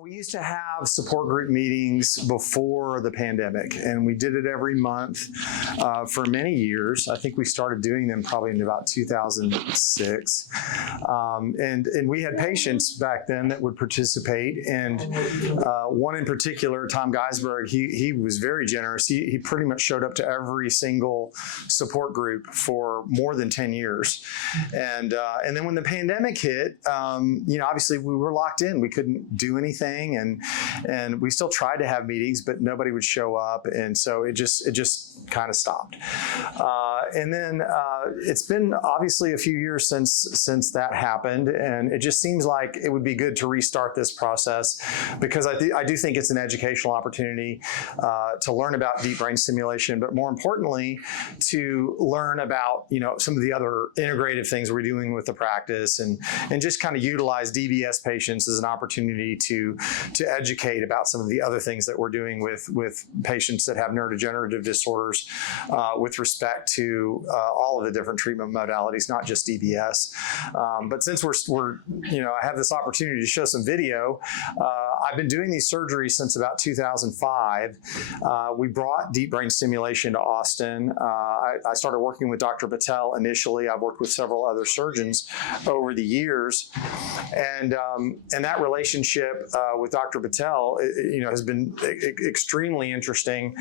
We used to have support group meetings before the pandemic, and we did it every month for many years. I think we started doing them probably in about 2006. And we had patients back then that would participate, and one in particular, Tom Geisberg, he was very generous. He pretty much showed up to every single support group for more than 10 years. And then when the pandemic hit, obviously we were locked in. We couldn't do anything. And we still tried to have meetings, but nobody would show up, and so it just kind of stopped. And then it's been obviously a few years since that happened, and it just seems like it would be good to restart this process, because I do think it's an educational opportunity to learn about deep brain stimulation, but more importantly, to learn about some of the other integrative things we're doing with the practice, and just kind of utilize DBS patients as an opportunity to educate about some of the other things that we're doing with patients that have neurodegenerative disorders with respect to all of the different treatment modalities, not just DBS. But since I have this opportunity to show some video, I've been doing these surgeries since about 2005. We brought deep brain stimulation to Austin. I started working with Dr. Patel initially. I've worked with several other surgeons over the years, and that relationship with Dr. Patel, has been extremely interesting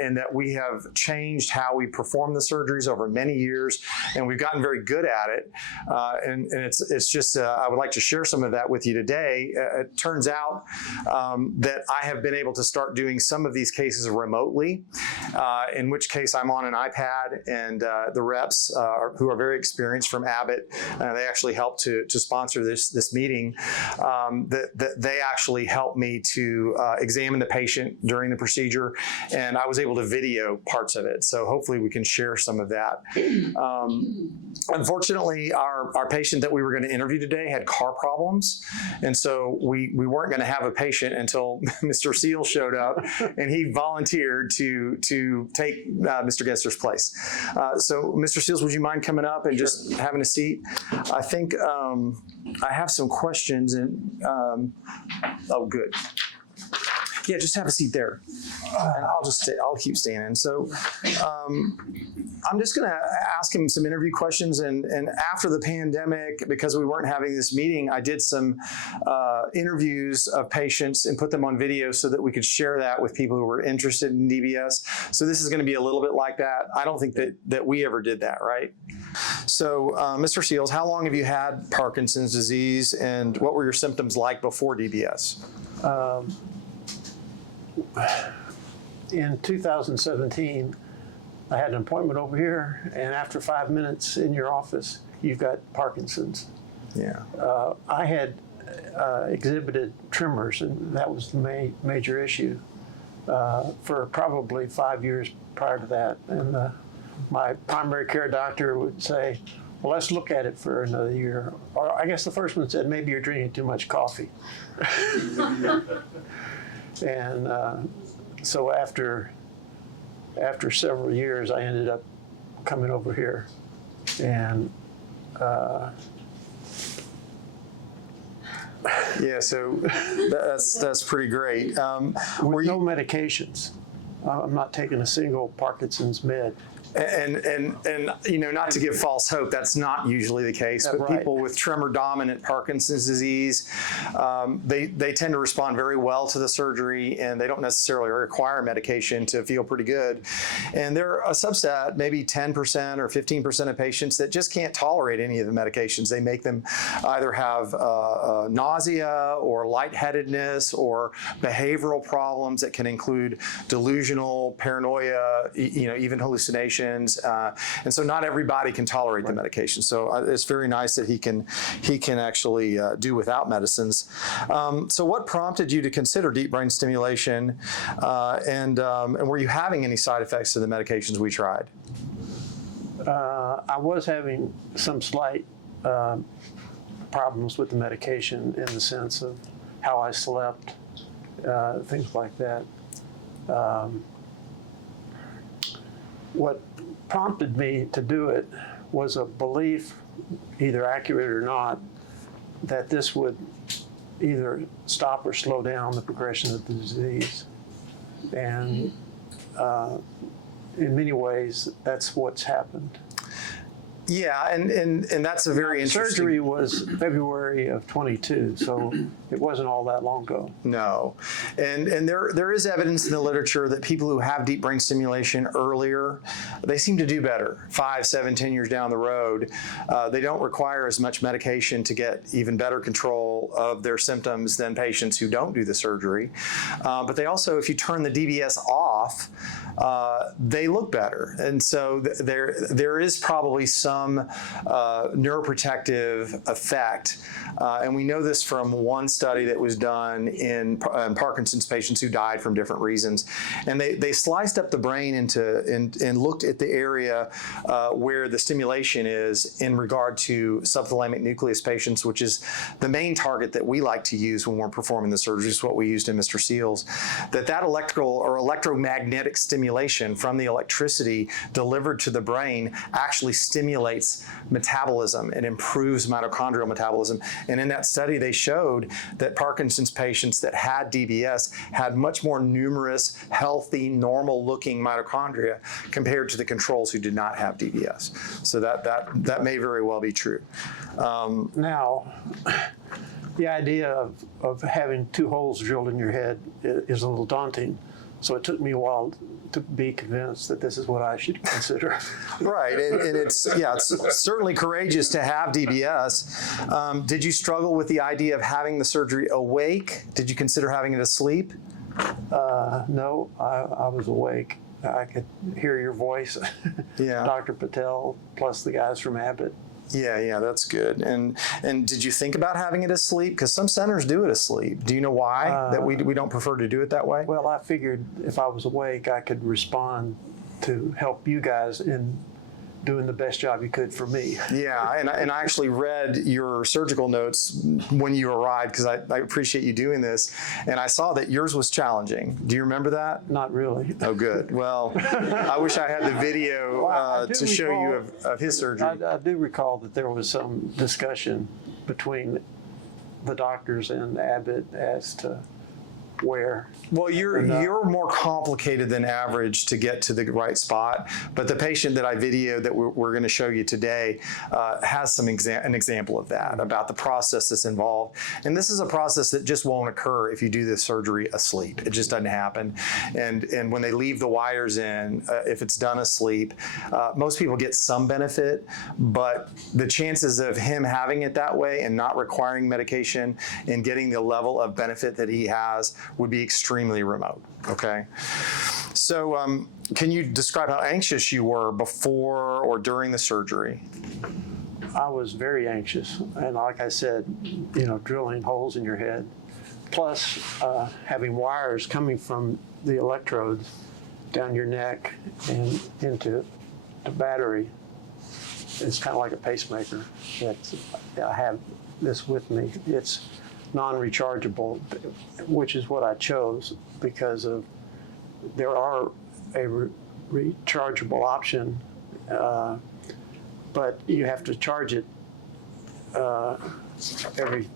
in that we have changed how we perform the surgeries over many years, and we've gotten very good at it. And it's just I would like to share some of that with you today. It turns out that I have been able to start doing some of these cases remotely, in which case I'm on an iPad, and the reps who are very experienced from Abbott, they actually helped to sponsor this meeting. That they actually helped me to examine the patient during the procedure, and I was able to video parts of it. So hopefully we can share some of that. Unfortunately, our patient that we were going to interview today had car problems, and so we weren't going to have a patient until Mr. Seal showed up, and he volunteered to take Mr. Gessler's place. So Mr. Seals, would you mind coming up and just having a seat? I think I have some questions, and oh, good. Yeah, just have a seat there. And I'll keep standing. So I'm just going to ask him some interview questions. And after the pandemic, because we weren't having this meeting, I did some interviews of patients and put them on video so that we could share that with people who were interested in DBS. So this is going to be a little bit like that. I don't think that we ever did that, right? So Mr. Seals, how long have you had Parkinson's disease, and what were your symptoms like before DBS? In 2017, I had an appointment over here, and after 5 minutes in your office, you've got Parkinson's. Yeah. I had exhibited tremors, and that was the major issue for probably 5 years prior to that. And my primary care doctor would say, well, let's look at it for another year. Or I guess the first one said, maybe you're drinking too much coffee. And so after several years, I ended up coming over here, and yeah, so that's pretty great. With no medications. I'm not taking a single Parkinson's med. And not to give false hope, that's not usually the case, but right. People with tremor-dominant Parkinson's disease, they tend to respond very well to the surgery, and they don't necessarily require medication to feel pretty good. And there are a subset, maybe 10% or 15% of patients that just can't tolerate any of the medications. They make them either have nausea or lightheadedness or behavioral problems that can include delusional, paranoia, even hallucination. And so not everybody can tolerate the medication. So it's very nice that he can actually do without medicines. So what prompted you to consider deep brain stimulation, and were you having any side effects to the medications we tried? I was having some slight problems with the medication in the sense of how I slept, things like that. What prompted me to do it was a belief, either accurate or not, that this would either stop or slow down the progression of the disease. And in many ways, that's what's happened. Yeah, and that's a very interesting. Surgery was February of 22, so it wasn't all that long ago. No, and there is evidence in the literature that people who have deep brain stimulation earlier, they seem to do better. 5, 7, 10 years down the road, they don't require as much medication to get even better control of their symptoms than patients who don't do the surgery. But they also, if you turn the DBS off, they look better, and so there is probably some neuroprotective effect, and we know this from one study that was done in Parkinson's patients who died from different reasons, and they sliced up the brain and looked at the area where the stimulation is in regard to subthalamic nucleus patients, which is the main target that we like to use when we're performing the surgery. Is what we used in Mr. Seals. That electrical or electromagnetic stimulation from the electricity delivered to the brain actually stimulates metabolism and improves mitochondrial metabolism. And in that study, they showed that Parkinson's patients that had DBS had much more numerous, healthy, normal-looking mitochondria compared to the controls who did not have DBS. So that may very well be true. Now, the idea of having 2 holes drilled in your head is a little daunting. So it took me a while to be convinced that this is what I should consider. Right, and it's certainly courageous to have DBS. Did you struggle with the idea of having the surgery awake? Did you consider having it asleep? No, I was awake. I could hear your voice, Yeah. Dr. Patel, plus the guys from Abbott. Yeah, that's good. And did you think about having it asleep? Because some centers do it asleep. Do you know why that we don't prefer to do it that way? Well, I figured if I was awake, I could respond to help you guys in doing the best job you could for me. Yeah, and I actually read your surgical notes when you arrived, because I appreciate you doing this, and I saw that yours was challenging. Do you remember that? Not really. Oh, good. Well, I wish I had the video to show you of his surgery. I do recall that there was some discussion between the doctors and Abbott as to where. Well, you're more complicated than average to get to the right spot, but the patient that I videoed that we're going to show you today has an example of that, about the process that's involved. And this is a process that just won't occur if you do this surgery asleep. It just doesn't happen. And when they leave the wires in, if it's done asleep, most people get some benefit, but the chances of him having it that way and not requiring medication and getting the level of benefit that he has would be extremely remote, okay? So can you describe how anxious you were before or during the surgery? I was very anxious. And like I said, drilling holes in your head, plus having wires coming from the electrodes down your neck and into the battery. It's kind of like a pacemaker. I have this with me. It's non-rechargeable, which is what I chose because there are a rechargeable option, but you have to charge it every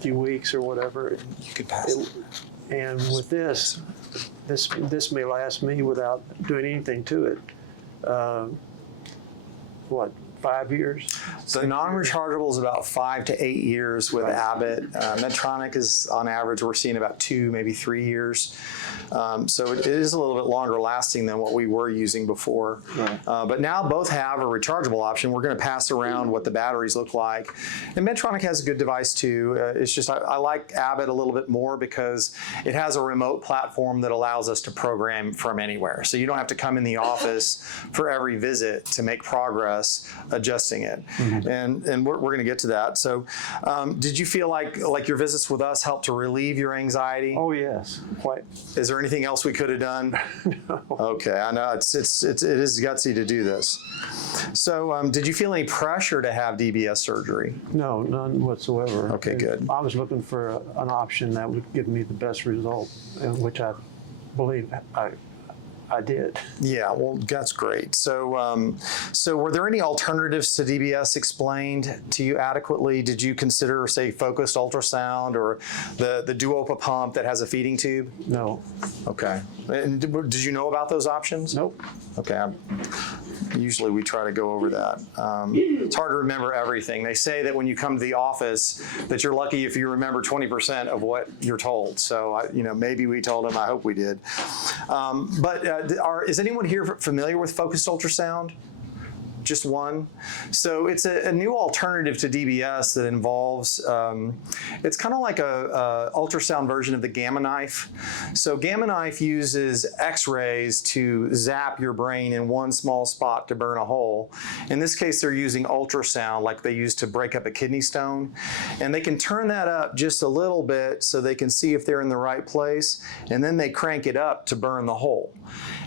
few weeks or whatever. You could pass it. And with this may last me without doing anything to it. 5 years? So non-rechargeable is about 5 to 8 years with Abbott. Medtronic is, on average, we're seeing about 2, maybe 3 years. So it is a little bit longer lasting than what we were using before. Right. But now both have a rechargeable option. We're going to pass around what the batteries look like. And Medtronic has a good device too. It's just I like Abbott a little bit more because it has a remote platform that allows us to program from anywhere. So you don't have to come in the office for every visit to make progress adjusting it. Mm-hmm. And we're going to get to that. So did you feel like your visits with us helped to relieve your anxiety? Oh, yes. Quite. Is there anything else we could have done? No. Okay, I know it is gutsy to do this. So did you feel any pressure to have DBS surgery? No, none whatsoever. Okay, good. I was looking for an option that would give me the best result, which I believe I I did. Yeah, well, that's great. So were there any alternatives to DBS explained to you adequately? Did you consider, say, focused ultrasound or the Duopa pump that has a feeding tube? No. Okay. And did you know about those options? Nope. Okay. Usually we try to go over that. It's hard to remember everything. They say that when you come to the office that you're lucky if you remember 20% of what you're told. So, maybe we told them. I hope we did. Is anyone here familiar with focused ultrasound? Just one. So it's a new alternative to DBS that involves, it's kind of like a ultrasound version of the Gamma Knife. So Gamma Knife uses X-rays to zap your brain in one small spot to burn a hole. In this case, they're using ultrasound like they use to break up a kidney stone. And they can turn that up just a little bit so they can see if they're in the right place. And then they crank it up to burn the hole.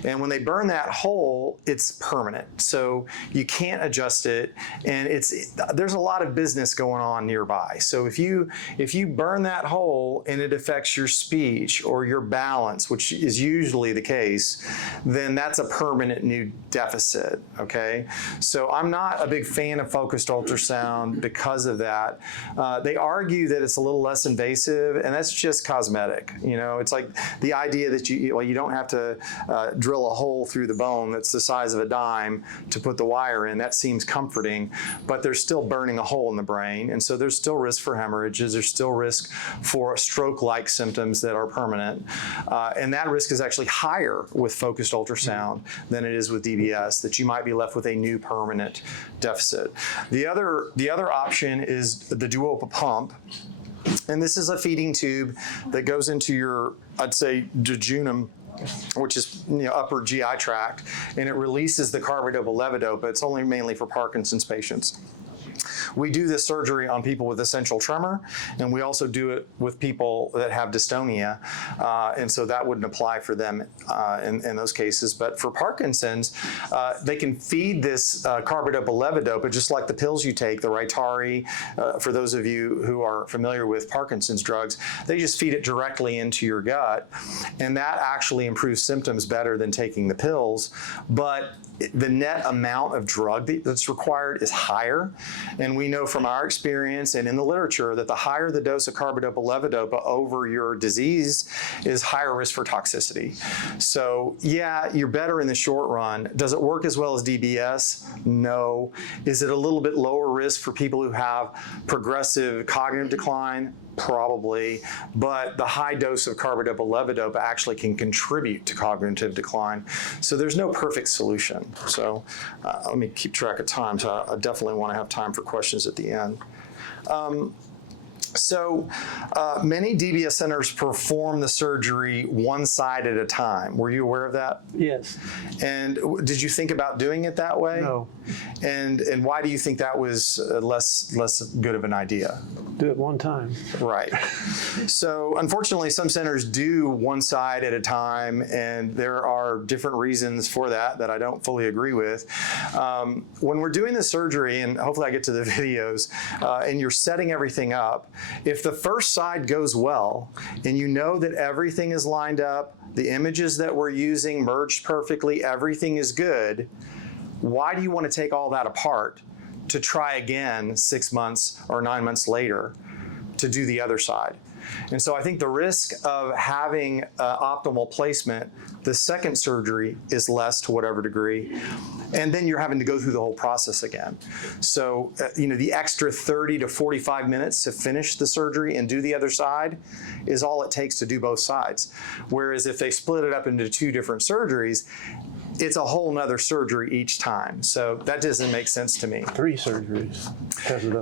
And when they burn that hole, it's permanent. So you can't adjust it, and there's a lot of business going on nearby. So if you burn that hole and it affects your speech or your balance, which is usually the case, then that's a permanent new deficit. Okay. So I'm not a big fan of focused ultrasound because of that. They argue that it's a little less invasive, and that's just cosmetic. It's like the idea that you don't have to drill a hole through the bone that's the size of a dime to put the wire in. That seems comforting, but they're still burning a hole in the brain, and so there's still risk for hemorrhages. There's still risk for stroke-like symptoms that are permanent, and that risk is actually higher with focused ultrasound than it is with DBS, that you might be left with a new permanent deficit. The other option is the Duopa pump. And this is a feeding tube that goes into your, I'd say, jejunum, which is upper GI tract, and it releases the carbidopa levodopa. It's only mainly for Parkinson's patients. We do this surgery on people with essential tremor, and we also do it with people that have dystonia, and so that wouldn't apply for them in those cases. But for Parkinson's, they can feed this carbidopa levodopa just like the pills you take, the Rytari. For those of you who are familiar with Parkinson's drugs, they just feed it directly into your gut, and that actually improves symptoms better than taking the pills. But the net amount of drug that's required is higher. And we know from our experience and in the literature that the higher the dose of carbidopa levodopa over your disease is higher risk for toxicity. So yeah, you're better in the short run. Does it work as well as DBS? No. Is it a little bit lower risk for people who have progressive cognitive decline? Probably, but the high dose of carbidopa levodopa actually can contribute to cognitive decline. So there's no perfect solution. So let me keep track of time. So I definitely want to have time for questions at the end. Many DBS centers perform the surgery one side at a time. Were you aware of that? Yes. And did you think about doing it that way? No. And why do you think that was less good of an idea? Do it one time. Right. So unfortunately, some centers do one side at a time, and there are different reasons for that I don't fully agree with. When we're doing the surgery, and hopefully I get to the videos, and you're setting everything up, if the first side goes well, and you know that everything is lined up, the images that we're using merged perfectly, everything is good, why do you want to take all that apart to try again 6 months or 9 months later to do the other side? And so I think the risk of having optimal placement, the second surgery is less to whatever degree, and then you're having to go through the whole process again. So, the extra 30 to 45 minutes to finish the surgery and do the other side is all it takes to do both sides. Whereas if they split it up into two different surgeries, it's a whole nother surgery each time. So that doesn't make sense to me. 3 surgeries.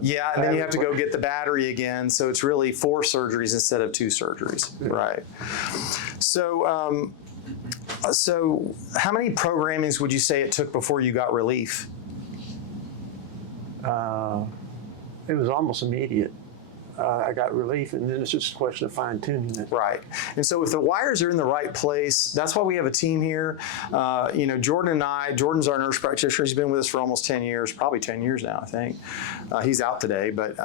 Yeah, and then you have to go get the battery again. So it's really 4 surgeries instead of 2 surgeries, right? So, so how many programmings would you say it took before you got relief? It was almost immediate. I got relief, and then it's just a question of fine tuning it. Right. And so if the wires are in the right place, that's why we have a team here. Jordan and I, Jordan's our nurse practitioner. He's been with us for almost 10 years, probably 10 years now, I think. He's out today. But,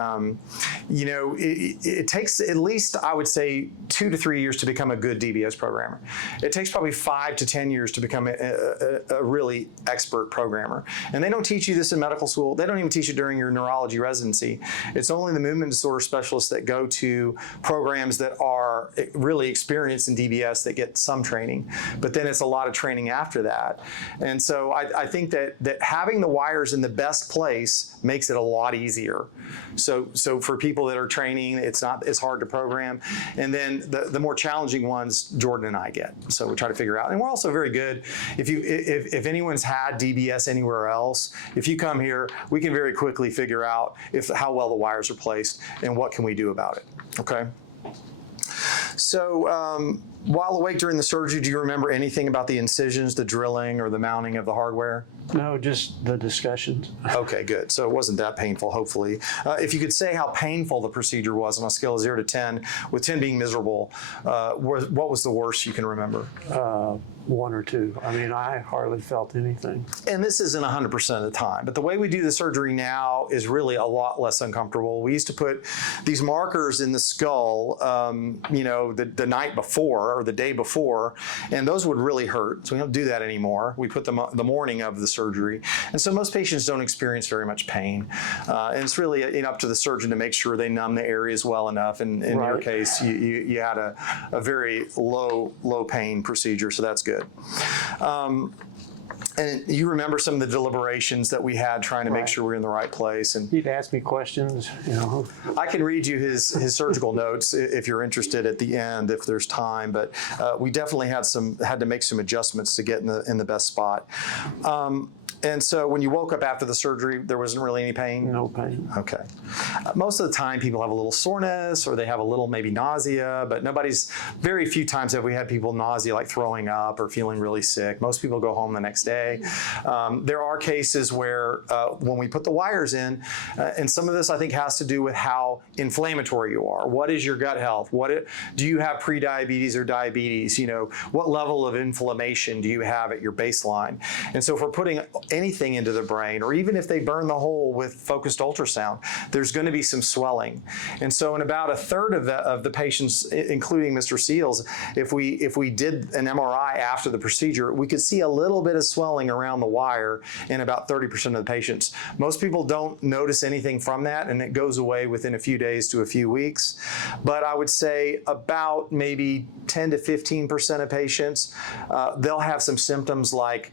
it takes at least, I would say, 2 to 3 years to become a good DBS programmer. It takes probably 5 to 10 years to become a really expert programmer. And they don't teach you this in medical school. They don't even teach you during your neurology residency. It's only the movement disorder specialists that go to programs that are really experienced in DBS that get some training, but then it's a lot of training after that. And so I think that having the wires in the best place makes it a lot easier. So for people that are training, it's hard to program. And then the more challenging ones, Jordan and I get. So we try to figure out. And we're also very good. If anyone's had DBS anywhere else, if you come here, we can very quickly figure out how well the wires are placed and what can we do about it. Okay. So while awake during the surgery, do you remember anything about the incisions, the drilling, or the mounting of the hardware? No, just the discussions. Okay, good. So it wasn't that painful, hopefully. If you could say how painful the procedure was on a scale of 0 to 10, with 10 being miserable, what was the worst you can remember? 1 or 2. I mean, I hardly felt anything. And this isn't 100% of the time, but the way we do the surgery now is really a lot less uncomfortable. We used to put these markers in the skull, the night before or the day before, and those would really hurt. So we don't do that anymore. We put them the morning of the surgery. And so most patients don't experience very much pain. And it's really up to the surgeon to make sure they numb the areas well enough. And in your case, you had a very low pain procedure, so that's good. And you remember some of the deliberations that we had trying to make sure we're in the right place. And he'd ask me questions, I can read you his surgical notes if you're interested at the end, if there's time. But we definitely had to make some adjustments to get in the best spot. And so when you woke up after the surgery, there wasn't really any pain? No pain. Okay. Most of the time, people have a little soreness or they have a little maybe nausea, but very few times have we had people nausea like throwing up or feeling really sick. Most people go home the next day. There are cases where when we put the wires in, and some of this I think has to do with how inflammatory you are. What is your gut health? Do you have prediabetes or diabetes? What level of inflammation do you have at your baseline? And so if we're putting anything into the brain, or even if they burn the hole with focused ultrasound, there's going to be some swelling. And so in about a third of the patients, including Mr. Seals, if we did an MRI after the procedure, we could see a little bit of swelling around the wire in about 30% of the patients. Most people don't notice anything from that, and it goes away within a few days to a few weeks. But I would say about maybe 10 to 15% of patients, they'll have some symptoms like,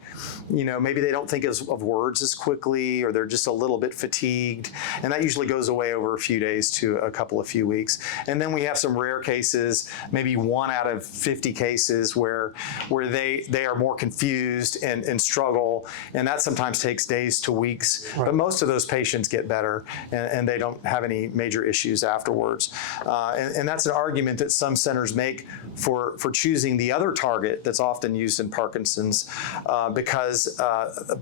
maybe they don't think of words as quickly, or they're just a little bit fatigued, and that usually goes away over a few days to a few weeks. And then we have some rare cases, maybe 1 out of 50 cases where they are more confused and struggle, and that sometimes takes days to weeks. Right. But most of those patients get better, and they don't have any major issues afterwards. And that's an argument that some centers make for choosing the other target that's often used in Parkinson's, because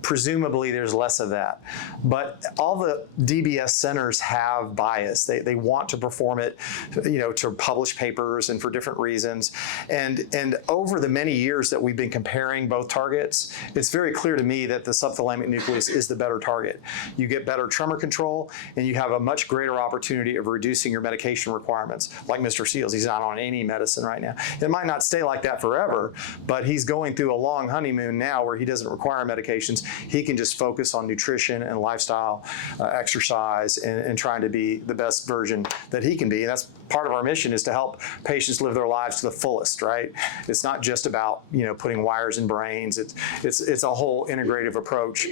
presumably there's less of that. But all the DBS centers have bias. They want to perform it, to publish papers and for different reasons. And over the many years that we've been comparing both targets, it's very clear to me that the subthalamic nucleus is the better target. You get better tremor control, and you have a much greater opportunity of reducing your medication requirements. Like Mr. Seals, he's not on any medicine right now. It might not stay like that forever, but he's going through a long honeymoon now where he doesn't require medications. He can just focus on nutrition and lifestyle, exercise, and trying to be the best version that he can be. And that's part of our mission, is to help patients live their lives to the fullest, right? It's not just about, putting wires in brains. It's a whole integrative approach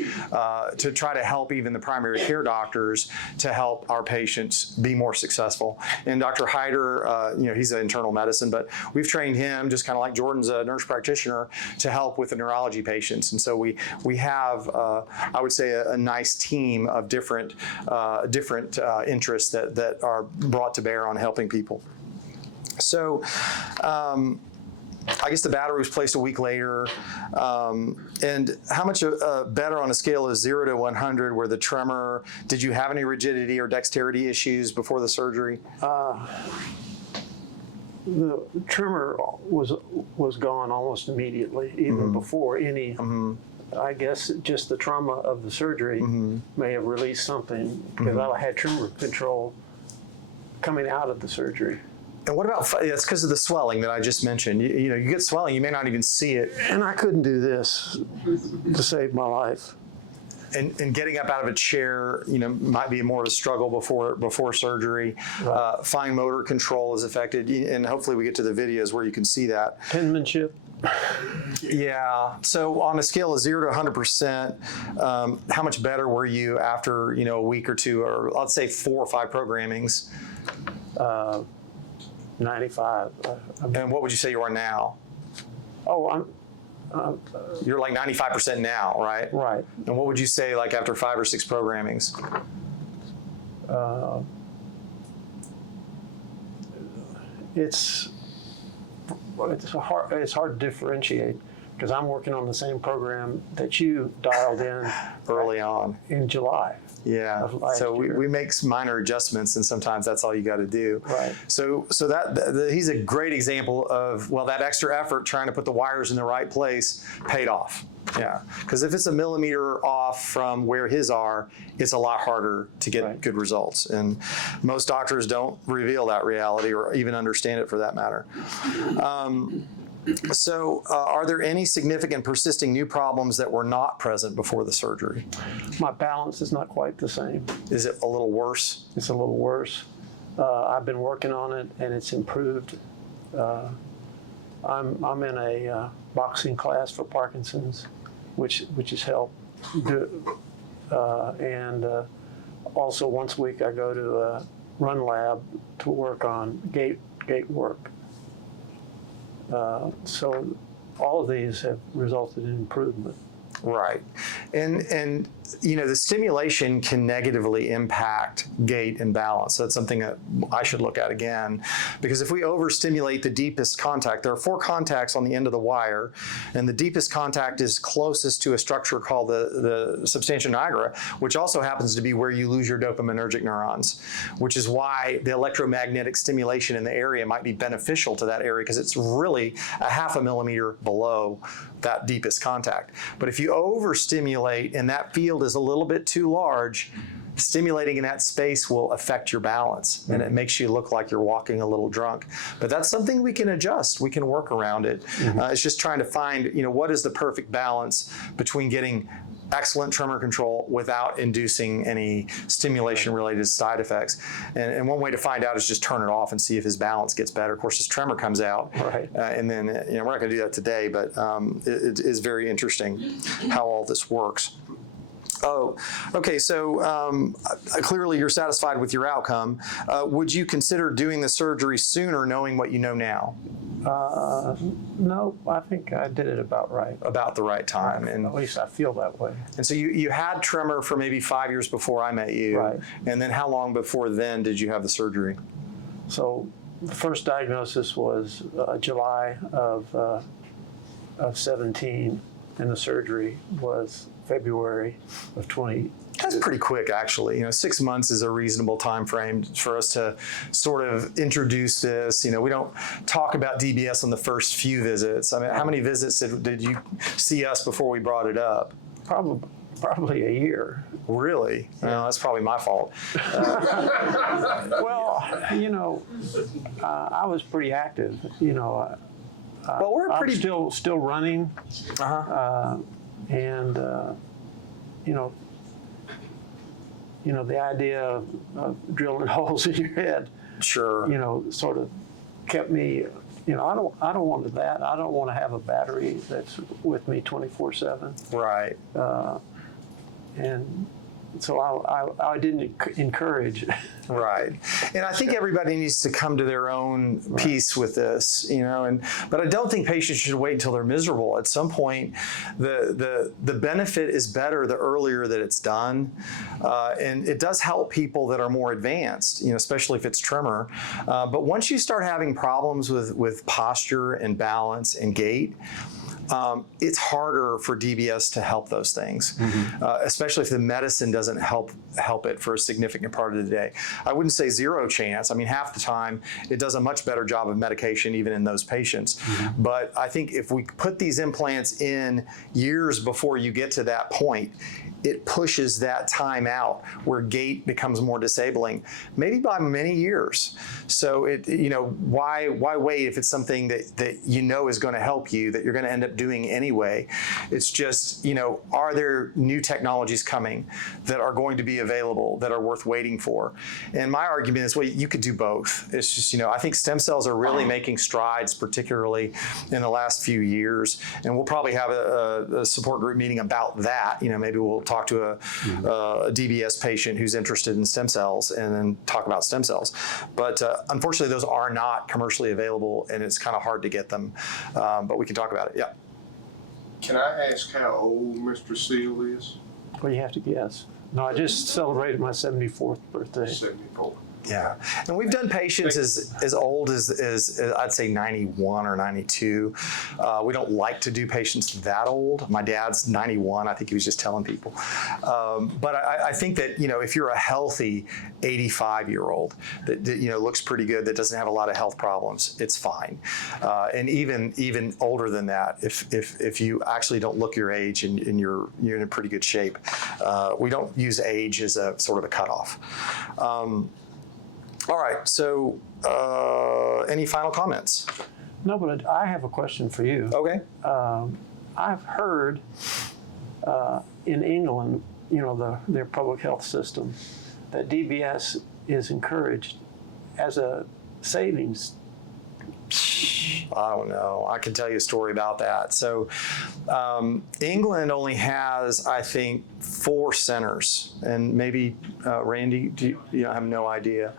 to try to help even the primary care doctors to help our patients be more successful. And Dr. Hyder, he's an internal medicine, but we've trained him, just kind of like Jordan's a nurse practitioner, to help with the neurology patients. And so we have, I would say, a nice team of different interests that are brought to bear on helping people. So I guess the battery was placed a week later. And how much better on a scale of 0 to 100 were the tremor? Did you have any rigidity or dexterity issues before the surgery? The tremor was gone almost immediately, even before any. I guess just the trauma of the surgery may have released something, because I had tremor control coming out of the surgery. And what about, it's because of the swelling that I just mentioned. You know, you get swelling, you may not even see it. And I couldn't do this to save my life. And getting up out of a chair, you know, might be more of a struggle before surgery. Right. Fine motor control is affected, and hopefully we get to the videos where you can see that. Penmanship. Yeah. So on a scale of 0 to 100%, how much better were you after, you know, a week or two, or let's say 4 or 5 programmings? 95. And what would you say you are now? Oh, You're like 95% now, right? right. And what would you say like after 5 or 6 programmings? It's hard to differentiate, because I'm working on the same program that you dialed in Early on. in July. Yeah. Of last So year. we make some minor adjustments, and sometimes that's all you got to do. Right. So that he's a great example of, well, that extra effort trying to put the wires in the right place paid off. Yeah. Because if it's a millimeter off from where his are, it's a lot harder to get Right. good results. And most doctors don't reveal that reality or even understand it for that matter. So are there any significant persisting new problems that were not present before the surgery? My balance is not quite the same. Is it a little worse? It's a little worse. I've been working on it, and it's improved. I'm in a boxing class for Parkinson's, which has helped. And also once a week I go to a run lab to work on gait work. So all of these have resulted in improvement. Right. And you know, the stimulation can negatively impact gait and balance. So that's something that I should look at again, because if we overstimulate the deepest contact, there are 4 contacts on the end of the wire, and the deepest contact is closest to a structure called the substantia nigra, which also happens to be where you lose your dopaminergic neurons, which is why the electromagnetic stimulation in the area might be beneficial to that area, because it's really a 0.5 millimeter below that deepest contact. But if you overstimulate and that field is a little bit too large, stimulating in that space will affect your balance, and it makes you look like you're walking a little drunk. But that's something we can adjust. We can work around it. It's just trying to find, you know, what is the perfect balance between getting excellent tremor control without inducing any stimulation-related side effects. And one way to find out is just turn it off and see if his balance gets better. Of course, his tremor comes out, Right. And then, you know, we're not going to do that today, but it is very interesting how all this works. Oh, okay. So clearly you're satisfied with your outcome. Would you consider doing the surgery sooner, knowing what you know now? No, I think I did it about right. About the right time. And At least I feel that way. so you had tremor for maybe 5 years before I met you. Right. And then how long before then did you have the surgery? So the first diagnosis was July of 17, and the surgery was February of 20. That's pretty quick, actually. You know, 6 months is a reasonable time frame for us to sort of introduce this. You know, we don't talk about DBS on the first few visits. I mean, how many visits did you see us before we brought it up? Probably a year. Really? No, that's probably my fault. Well, you know, I was pretty active. You know, Well, we're I'm pretty. still running, and you know, the idea of drilling holes in your head, Sure. you know, sort of kept me. You know, I don't want that. I don't want to have a battery that's with me 24/7. Right. And So I didn't encourage. Right. And I think everybody needs to come to their own peace with this, but I don't think patients should wait until they're miserable. At some point, the benefit is better the earlier that it's done. And it does help people that are more advanced, especially if it's tremor. But once you start having problems with posture and balance and gait, it's harder for DBS to help those things, especially if the medicine doesn't help it for a significant part of the day. I wouldn't say zero chance. I mean, half the time it does a much better job of medication even in those patients. But I think if we put these implants in years before you get to that point, it pushes that time out where gait becomes more disabling, maybe by many years. So why wait if it's something that is going to help you, that you're going to end up doing anyway? It's just, are there new technologies coming that are going to be available that are worth waiting for? And my argument is, well, you could do both. It's just, I think stem cells are really making strides, particularly in the last few years. And we'll probably have a support group meeting about that. Maybe we'll talk to a DBS patient who's interested in stem cells and then talk about stem cells. But unfortunately, those are not commercially available, and it's kind of hard to get them. But we can talk about it. Yeah. Can I ask how old Mr. Seal is? Well, you have to guess. No, I just celebrated my 74th birthday. 74. Yeah, and we've done patients as old as I'd say 91 or 92. We don't like to do patients that old. My dad's 91. I think he was just telling people. But I think that if you're a healthy 85-year-old that looks pretty good, that doesn't have a lot of health problems, it's fine. And even older than that, if you actually don't look your age and you're in a pretty good shape, we don't use age as a sort of a cutoff. All right, so any final comments? No, but I have a question for you. Okay. I've heard in England, their public health system, that DBS is encouraged as a savings. I don't know. I can tell you a story about that. So England only has, I think, 4 centers, and maybe Randy, you have no idea.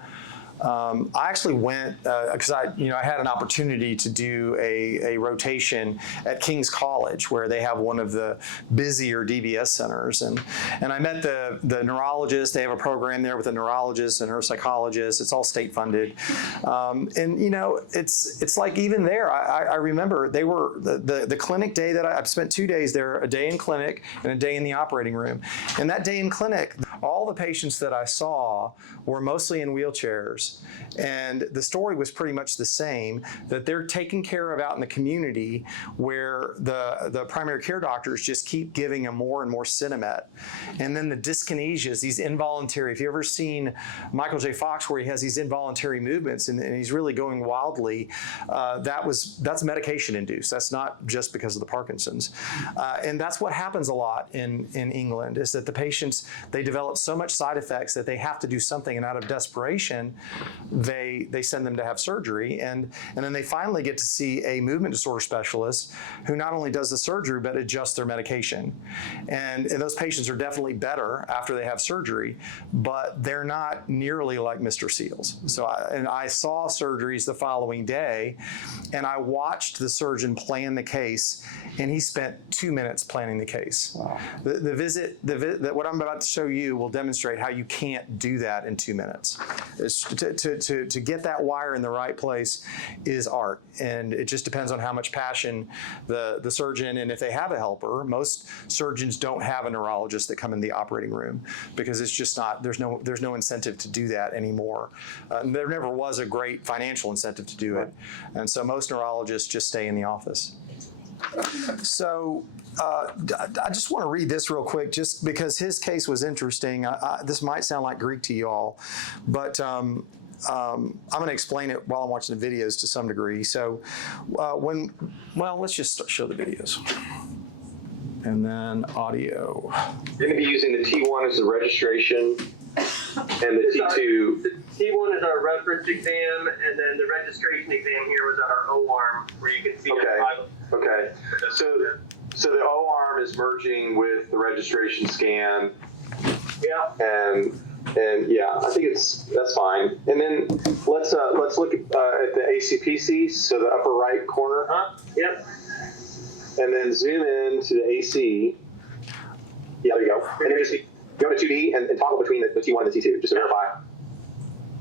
I actually went because I had an opportunity to do a rotation at King's College, where they have one of the busier DBS centers, and I met the neurologist. They have a program there with a neurologist and a neuropsychologist. It's all state funded, and it's like even there. I remember they were the clinic day that I spent 2 days there, a day in clinic and a day in the operating room. And that day in clinic, all the patients that I saw were mostly in wheelchairs. And the story was pretty much the same, that they're taken care of out in the community, where the primary care doctors just keep giving them more and more Cinemet. And then the dyskinesias, these involuntary, if you've ever seen Michael J. Fox where he has these involuntary movements and he's really going wildly, that's medication induced. That's not just because of the Parkinson's. And that's what happens a lot in England, is that the patients, they develop so much side effects that they have to do something, and out of desperation, they send them to have surgery, and then they finally get to see a movement disorder specialist who not only does the surgery but adjusts their medication. And those patients are definitely better after they have surgery, but they're not nearly like Mr. Seal's. So I saw surgeries the following day, and I watched the surgeon plan the case, and he spent 2 minutes planning the case. Wow. The visit, what I'm about to show you will demonstrate how you can't do that in 2 minutes. It's to get that wire in the right place is art, and it just depends on how much passion the surgeon, and if they have a helper. Most surgeons don't have a neurologist that come in the operating room, because it's just not, there's no incentive to do that anymore. There never was a great financial incentive to do it, and so most neurologists just stay in the office. So I just want to read this real quick, just because his case was interesting. This might sound like Greek to y'all, but I'm going to explain it while I'm watching the videos to some degree. So let's just show the videos. And then audio. You're going to be using the T1 as the registration, and the T2. The T1 is our reference exam, and then the registration exam here was at our O-arm, where you can see Okay. So the O-arm is merging with the registration scan. Yeah. And yeah, I think that's fine. And then let's look at the ACPC, so the upper right corner. Yep. And then zoom in to the AC. Yeah, there you go. And then just go to 2D and toggle between the T1 and the T2, just to verify.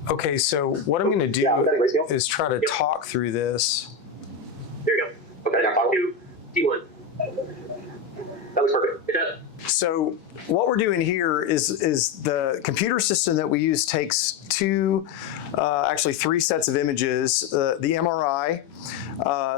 Okay, so what I'm going to do is try to talk through this. There you go. Okay, now toggle. T1. That looks perfect. It does. So what we're doing here is the computer system that we use takes actually three sets of images. The MRI,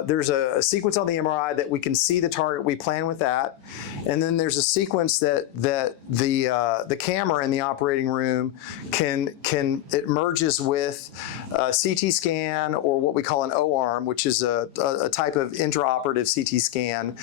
there's a sequence on the MRI that we can see the target, we plan with that. And then there's a sequence that the camera in the operating room it merges with a CT scan, or what we call an O-arm, which is a type of intraoperative CT scan.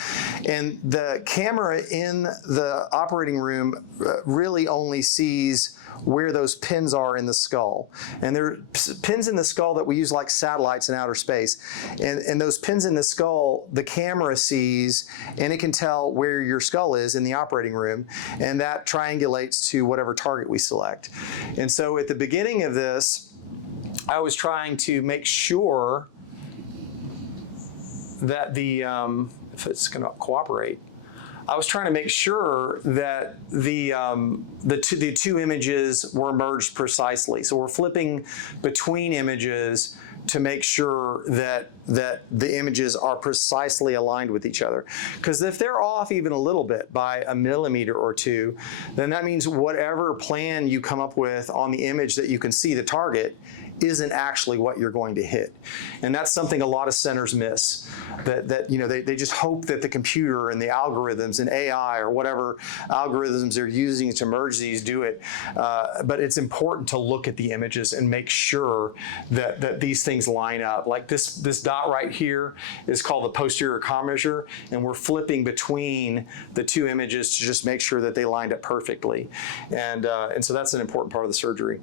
And the camera in the operating room really only sees where those pins are in the skull. And there are pins in the skull that we use like satellites in outer space. And those pins in the skull, the camera sees, and it can tell where your skull is in the operating room. And that triangulates to whatever target we select. And so at the beginning of this, I was trying to make sure that if it's going to cooperate, I was trying to make sure that the two images were merged precisely. So we're flipping between images to make sure that the images are precisely aligned with each other. Because if they're off even a little bit by a millimeter or two, then that means whatever plan you come up with on the image that you can see the target isn't actually what you're going to hit. And that's something a lot of centers miss. That they just hope that the computer and the algorithms and AI or whatever algorithms they're using to merge these do it. But it's important to look at the images and make sure that these things line up. Like this dot right here is called the posterior commissure, and we're flipping between the two images to just make sure that they lined up perfectly. And so that's an important part of the surgery.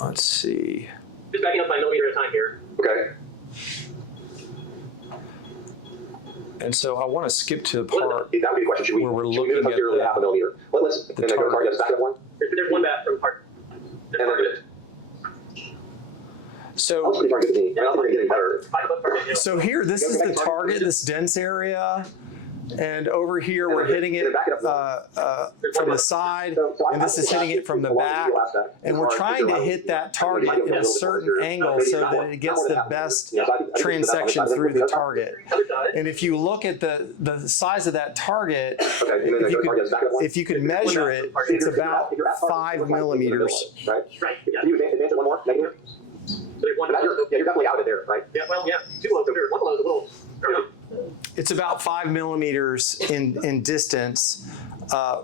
Let's see. Just backing up by millimeter at a time here. Okay. And so I want to skip to the part that would be the question. Should we move it up here to half a millimeter? Let's and then go to target. Back up one. There's one back from part. So here, this is the target, this dense area. And over here, we're hitting it from the side, and this is hitting it from the back. And we're trying to hit that target in a certain angle so that it gets the best transection through the target. And if you look at the size of that target, if you could measure it, it's about 5 millimeters. Right? Can you advance it one more? Negative? You're definitely out of there, right? Yeah, well, yeah. Two below there. One below is a little. It's about 5 millimeters in distance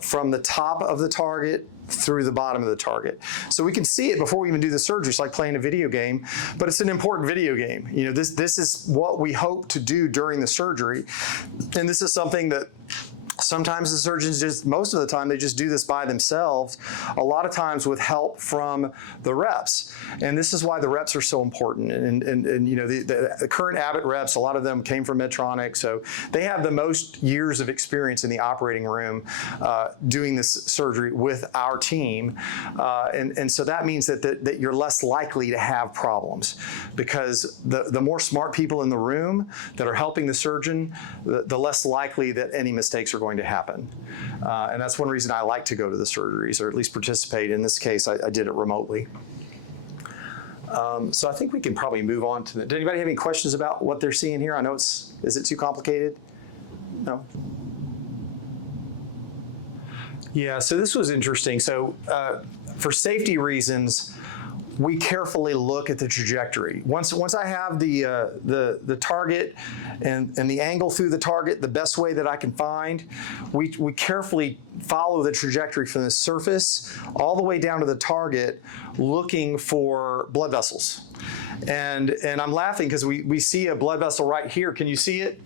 from the top of the target through the bottom of the target. So we can see it before we even do the surgery. It's like playing a video game, but it's an important video game. This is what we hope to do during the surgery. And this is something that sometimes the surgeons most of the time, they just do this by themselves, a lot of times with help from the reps. And this is why the reps are so important. And the current Abbott reps, a lot of them came from Medtronic, so they have the most years of experience in the operating room doing this surgery with our team. And so that means that you're less likely to have problems, because the more smart people in the room that are helping the surgeon, the less likely that any mistakes are going to happen. And that's one reason I like to go to the surgeries, or at least participate. In this case, I did it remotely. So I think we can probably move on to did anybody have any questions about what they're seeing here? I know is it too complicated? No? Yeah, so this was interesting. So for safety reasons, we carefully look at the trajectory. Once I have the target and the angle through the target, the best way that I can find, we carefully follow the trajectory from the surface all the way down to the target, looking for blood vessels. And I'm laughing because we see a blood vessel right here. Can you see it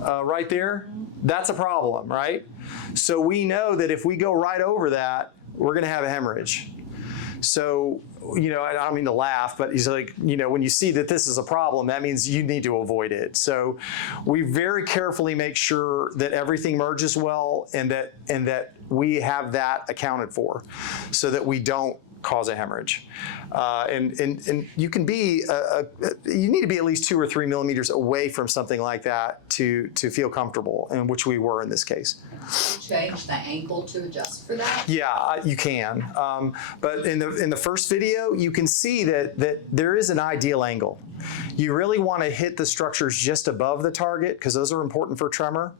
right there? That's a problem, right? So we know that if we go right over that, we're going to have a hemorrhage. So, I don't mean to laugh, but he's like, when you see that this is a problem, that means you need to avoid it. So we very carefully make sure that everything merges well and that we have that accounted for so that we don't cause a hemorrhage. And you can be, you need to be at least 2 or 3 millimeters away from something like that to feel comfortable, and which we were in this case. Change the angle to adjust for that? Yeah, you can. But in the first video, you can see that there is an ideal angle. You really want to hit the structures just above the target because those are important for tremor,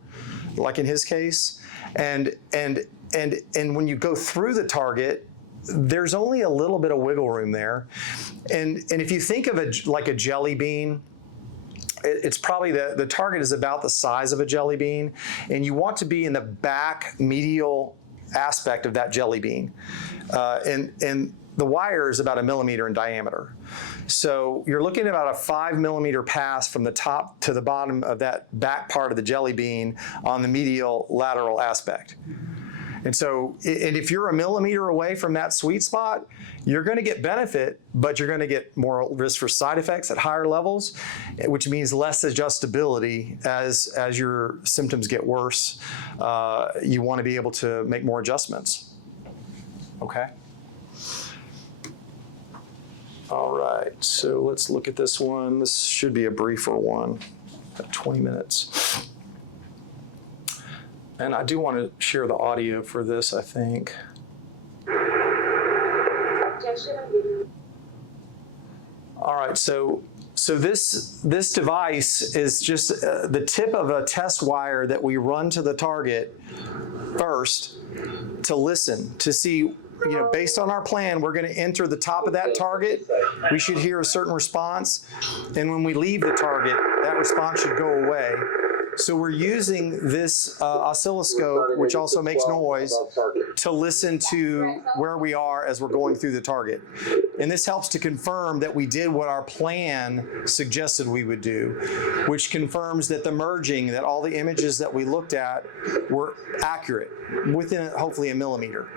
like in his case. And when you go through the target, there's only a little bit of wiggle room there. And if you think of it like a jelly bean, it's probably the target is about the size of a jelly bean, and you want to be in the back medial aspect of that jelly bean. And the wire is about 1 millimeter in diameter. So you're looking at about a 5 millimeter pass from the top to the bottom of that back part of the jelly bean on the medial lateral aspect. And so, and if you're 1 millimeter away from that sweet spot, you're going to get benefit, but you're going to get more risk for side effects at higher levels, which means less adjustability as your symptoms get worse. You want to be able to make more adjustments. Okay. All right, so let's look at this one. This should be a briefer one, about 20 minutes. And I do want to share the audio for this, I think. All right, so this device is just the tip of a test wire that we run to the target first to listen, to see, based on our plan, we're going to enter the top of that target. We should hear a certain response. And when we leave the target, that response should go away. So we're using this oscilloscope, which also makes noise, to listen to where we are as we're going through the target. And this helps to confirm that we did what our plan suggested we would do, which confirms that the merging, that all the images that we looked at were accurate, within hopefully 1 millimeter.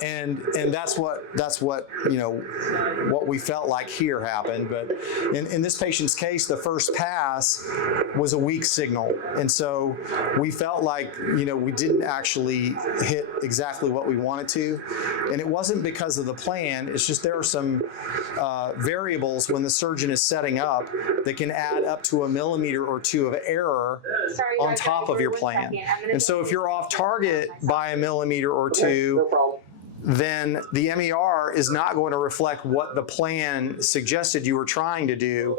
And that's what what we felt like here happened. But in this patient's case, the first pass was a weak signal. And so we felt like, we didn't actually hit exactly what we wanted to. And it wasn't because of the plan. It's just there are some variables when the surgeon is setting up that can add up to 1 millimeter or 2 of error on top of your plan. And so if you're off target by 1 millimeter or 2, then the MER is not going to reflect what the plan suggested you were trying to do.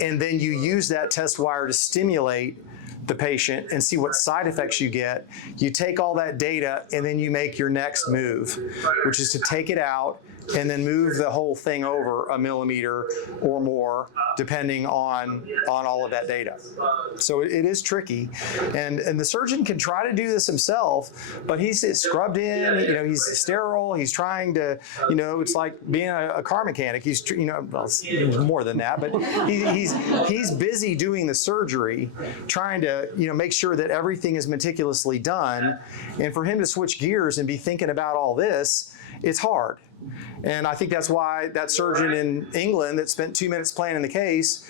And then you use that test wire to stimulate the patient and see what side effects you get. You take all that data and then you make your next move, which is to take it out and then move the whole thing over 1 millimeter or more, depending on all of that data. So it is tricky, and the surgeon can try to do this himself, but he's scrubbed in. He's sterile. He's trying to, it's like being a car mechanic. He's, well, it's more than that, but he's busy doing the surgery, trying to, make sure that everything is meticulously done, and for him to switch gears and be thinking about all this, it's hard. And I think that's why that surgeon in England that spent 2 minutes planning the case,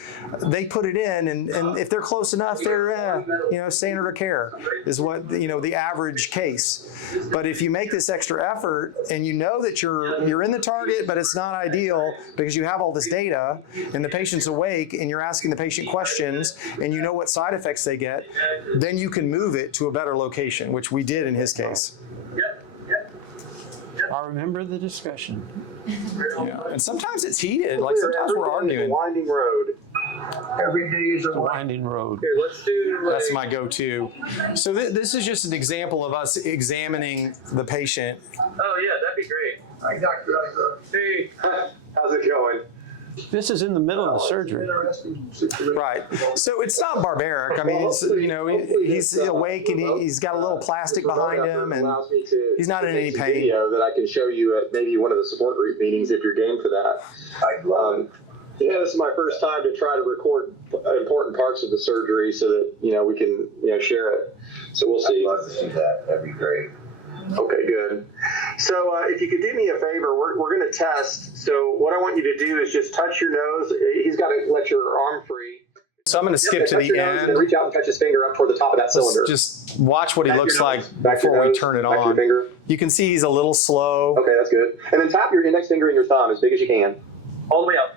they put it in, and if they're close enough, they're, standard of care is what, the average case. But if you make this extra effort and you know that you're in the target, but it's not ideal because you have all this data and the patient's awake and you're asking the patient questions and you know what side effects they get, then you can move it to a better location, which we did in his case. I remember the discussion. Yeah. And sometimes it's heated. Like sometimes we're arguing. Winding road. Every day is The winding road. Here, let's do. That's my go-to. So this is just an example of us examining the patient. Oh yeah, that'd be great. Hi, Dr. Izor. Hey. How's it going? This is in the middle of the surgery. Right. So it's not barbaric. I mean, it's, he's awake and he's got a little plastic behind him, and he's not in any pain. Video that I can show you at maybe one of the support group meetings if you're game for that. This is my first time to try to record important parts of the surgery so that we can share it. So we'll see. I'd love to see that. That'd be great. Okay, good. So if you could do me a favor, we're going to test. So what I want you to do is just touch your nose. He's got to let your arm free. So I'm going to skip to touch the your nose and end. reach out and touch his finger up toward the top of that cylinder. Let's just watch what he Back looks your like nose, back your before we nose, turn it back your on. finger. You can see he's a little slow. Okay, that's good. And then tap your index finger and your thumb as big as you can. All the way up.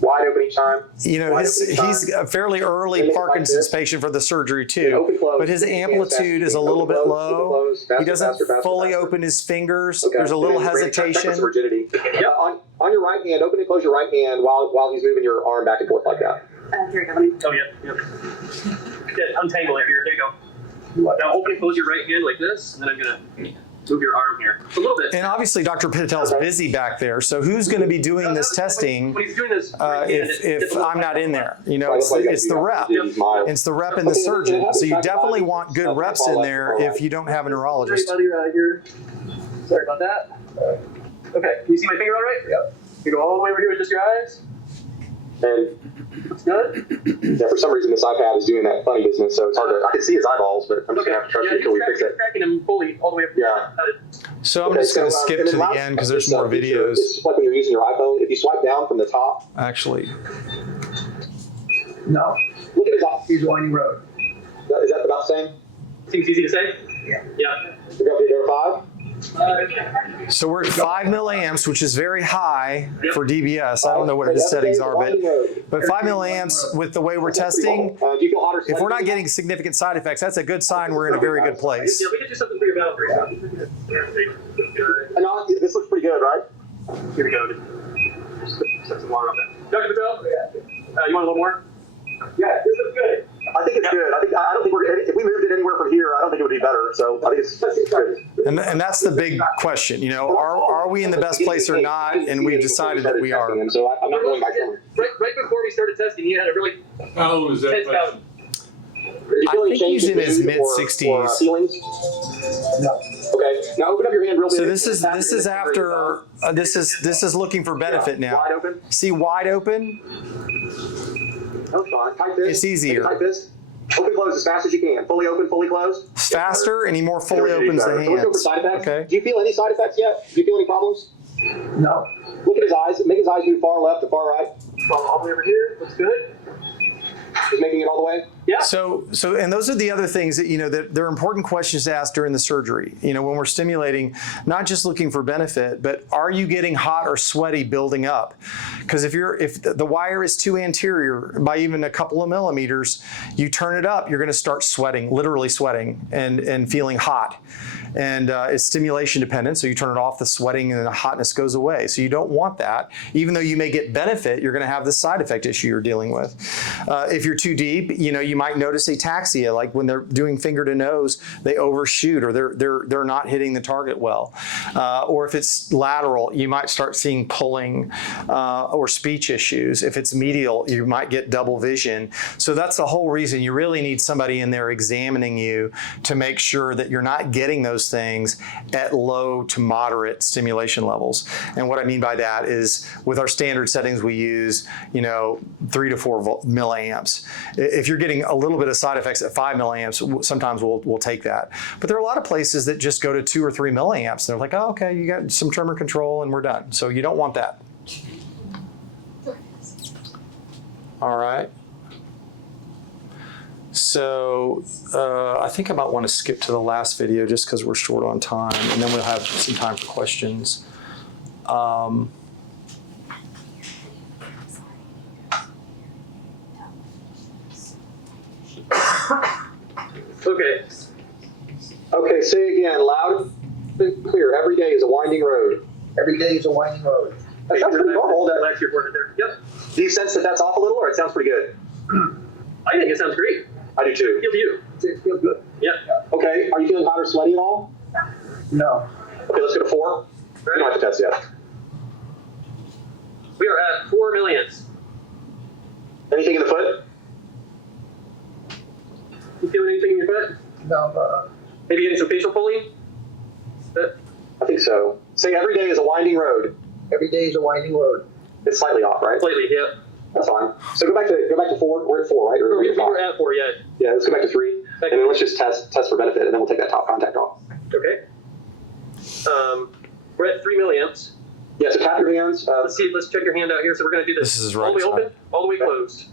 Wide open each time. You know, Wide open each time. he's a fairly early Make it like Parkinson's this. patient for the surgery And too, open, close. but his You can't amplitude fast. is a little Open, bit close, low. open, close. Faster, He doesn't faster, faster, fully faster. open his fingers. Okay. There's a little And then check hesitation. some rigidity. On your right hand, open and close your right hand while he's moving your arm back and forth like that. Here you go. Oh, yeah. Good. Untangle it here. There you go. Now open and close your right hand like this, and then I'm going to move your arm here. A little bit. And obviously, Dr. Patel's busy back there. So who's going to be doing this testing When he's doing this, right hand, if I'm not in there? You know, So it's that's why you it's the gotta do rep. that. It's mild. It's the rep and the Okay, surgeon. and So you have definitely back want good body, reps all in left, there all right. if you don't have a Sorry, neurologist. buddy, right here. Sorry about that. Okay, can you see my finger all right? Yep. You go all the way over here with just your eyes. And Looks good. yeah, for some reason this iPad is doing that funny business, so it's hard to. I can see his eyeballs, but I'm just gonna have to trust you until we fix it. Tracking him fully all the way up. Yeah. So I'm Okay, just going to so, skip and to then the last end because there's more feature videos. is like when you're using your iPhone, if you swipe down from the top, Actually, No, look at his eye. he's winding road. Is that about the same? Seems easy to say? Yeah. Yeah. We're going to go to 5? so we're at 5 milliamps, which is very high for DBS. I don't know what his settings are, but 5 milliamps with the way we're testing, Do you feel hotter? if we're not getting significant side effects, that's a good sign we're in a very good place. Yeah, we can do something for your mouth right now. This looks pretty good, right? Here we go. Just set some water on that. Dr. Patel, you want a little more? Yeah, this looks good. I think it's good. I don't think if we moved it anywhere from here, I don't think it would be better. So I think it's good. And that's the big question. You know, are we in the best place or not? And we've decided that we are. So I'm not going back home. Right before we started testing, he had a really How old is that tense patient? out. I think he's in his mid-60s. Feelings? No. Okay. Now open up your hand real big. So this is after this is looking for benefit now. Wide open. See wide open? No, it's fine. Type this. It's easier. Type this. Open, close as fast as you can. Fully open, fully closed. Faster and he more fully opens the So let's go for hands. side effects. Okay. Do you feel any side effects yet? Do you feel any problems? No. Look at his eyes. Make his eyes move far left to far right. All the way over here. Looks good. He's making it all the way. Yeah. So, and those are the other things that, you know, that they're important questions to ask during the surgery. You know, when we're stimulating, not just looking for benefit, but are you getting hot or sweaty building up? Because if the wire is too anterior by even a couple of millimeters, you turn it up, you're going to start sweating, literally sweating and feeling hot. And it's stimulation dependent, so you turn it off, the sweating and the hotness goes away. So you don't want that. Even though you may get benefit, you're going to have the side effect issue you're dealing with. If you're too deep, you know, you might notice ataxia, like when they're doing finger to nose, they overshoot or they're not hitting the target well. Or if it's lateral, you might start seeing pulling or speech issues. If it's medial, you might get double vision. So that's the whole reason you really need somebody in there examining you to make sure that you're not getting those things at low to moderate stimulation levels. And what I mean by that is with our standard settings, we use, you know, 3 to 4 milliamps. If you're getting a little bit of side effects at 5 milliamps, sometimes we'll take that. But there are a lot of places that just go to 2 or 3 milliamps. They're like, oh, okay, you got some tremor control and we're done. So you don't want that. All right. So I think I might want to skip to the last video just because we're short on time, and then we'll have some time for questions. Okay. Okay, say again, loud and clear. Every day is a winding road. Every day is a winding road. That sounds pretty normal. Relax your forehead there. Yep. Do you sense that that's off a little, or it sounds pretty good? I think it sounds great. I do too. Feels you. It feels good. Yeah. Okay, are you feeling hot or sweaty at all? No. Okay, let's go to 4. You don't have to test yet. We are at 4 millions. Anything in the foot? You feeling anything in your foot? No. Maybe getting some facial pulling? I think so. Say every day is a winding road. Every day is a winding road. It's slightly off, right? Slightly, yeah. That's fine. So go back to 4. We're at 4, right? Or We we're at were 5? at 4, yeah. Yeah, let's go back to 3. And then let's just test for benefit, and then we'll take that top contact off. Okay. We're at 3 milliamps. Yeah, so tap your hands. Let's check your hand out here. So we're going to do this, This is all the way right side. open, all the way closed.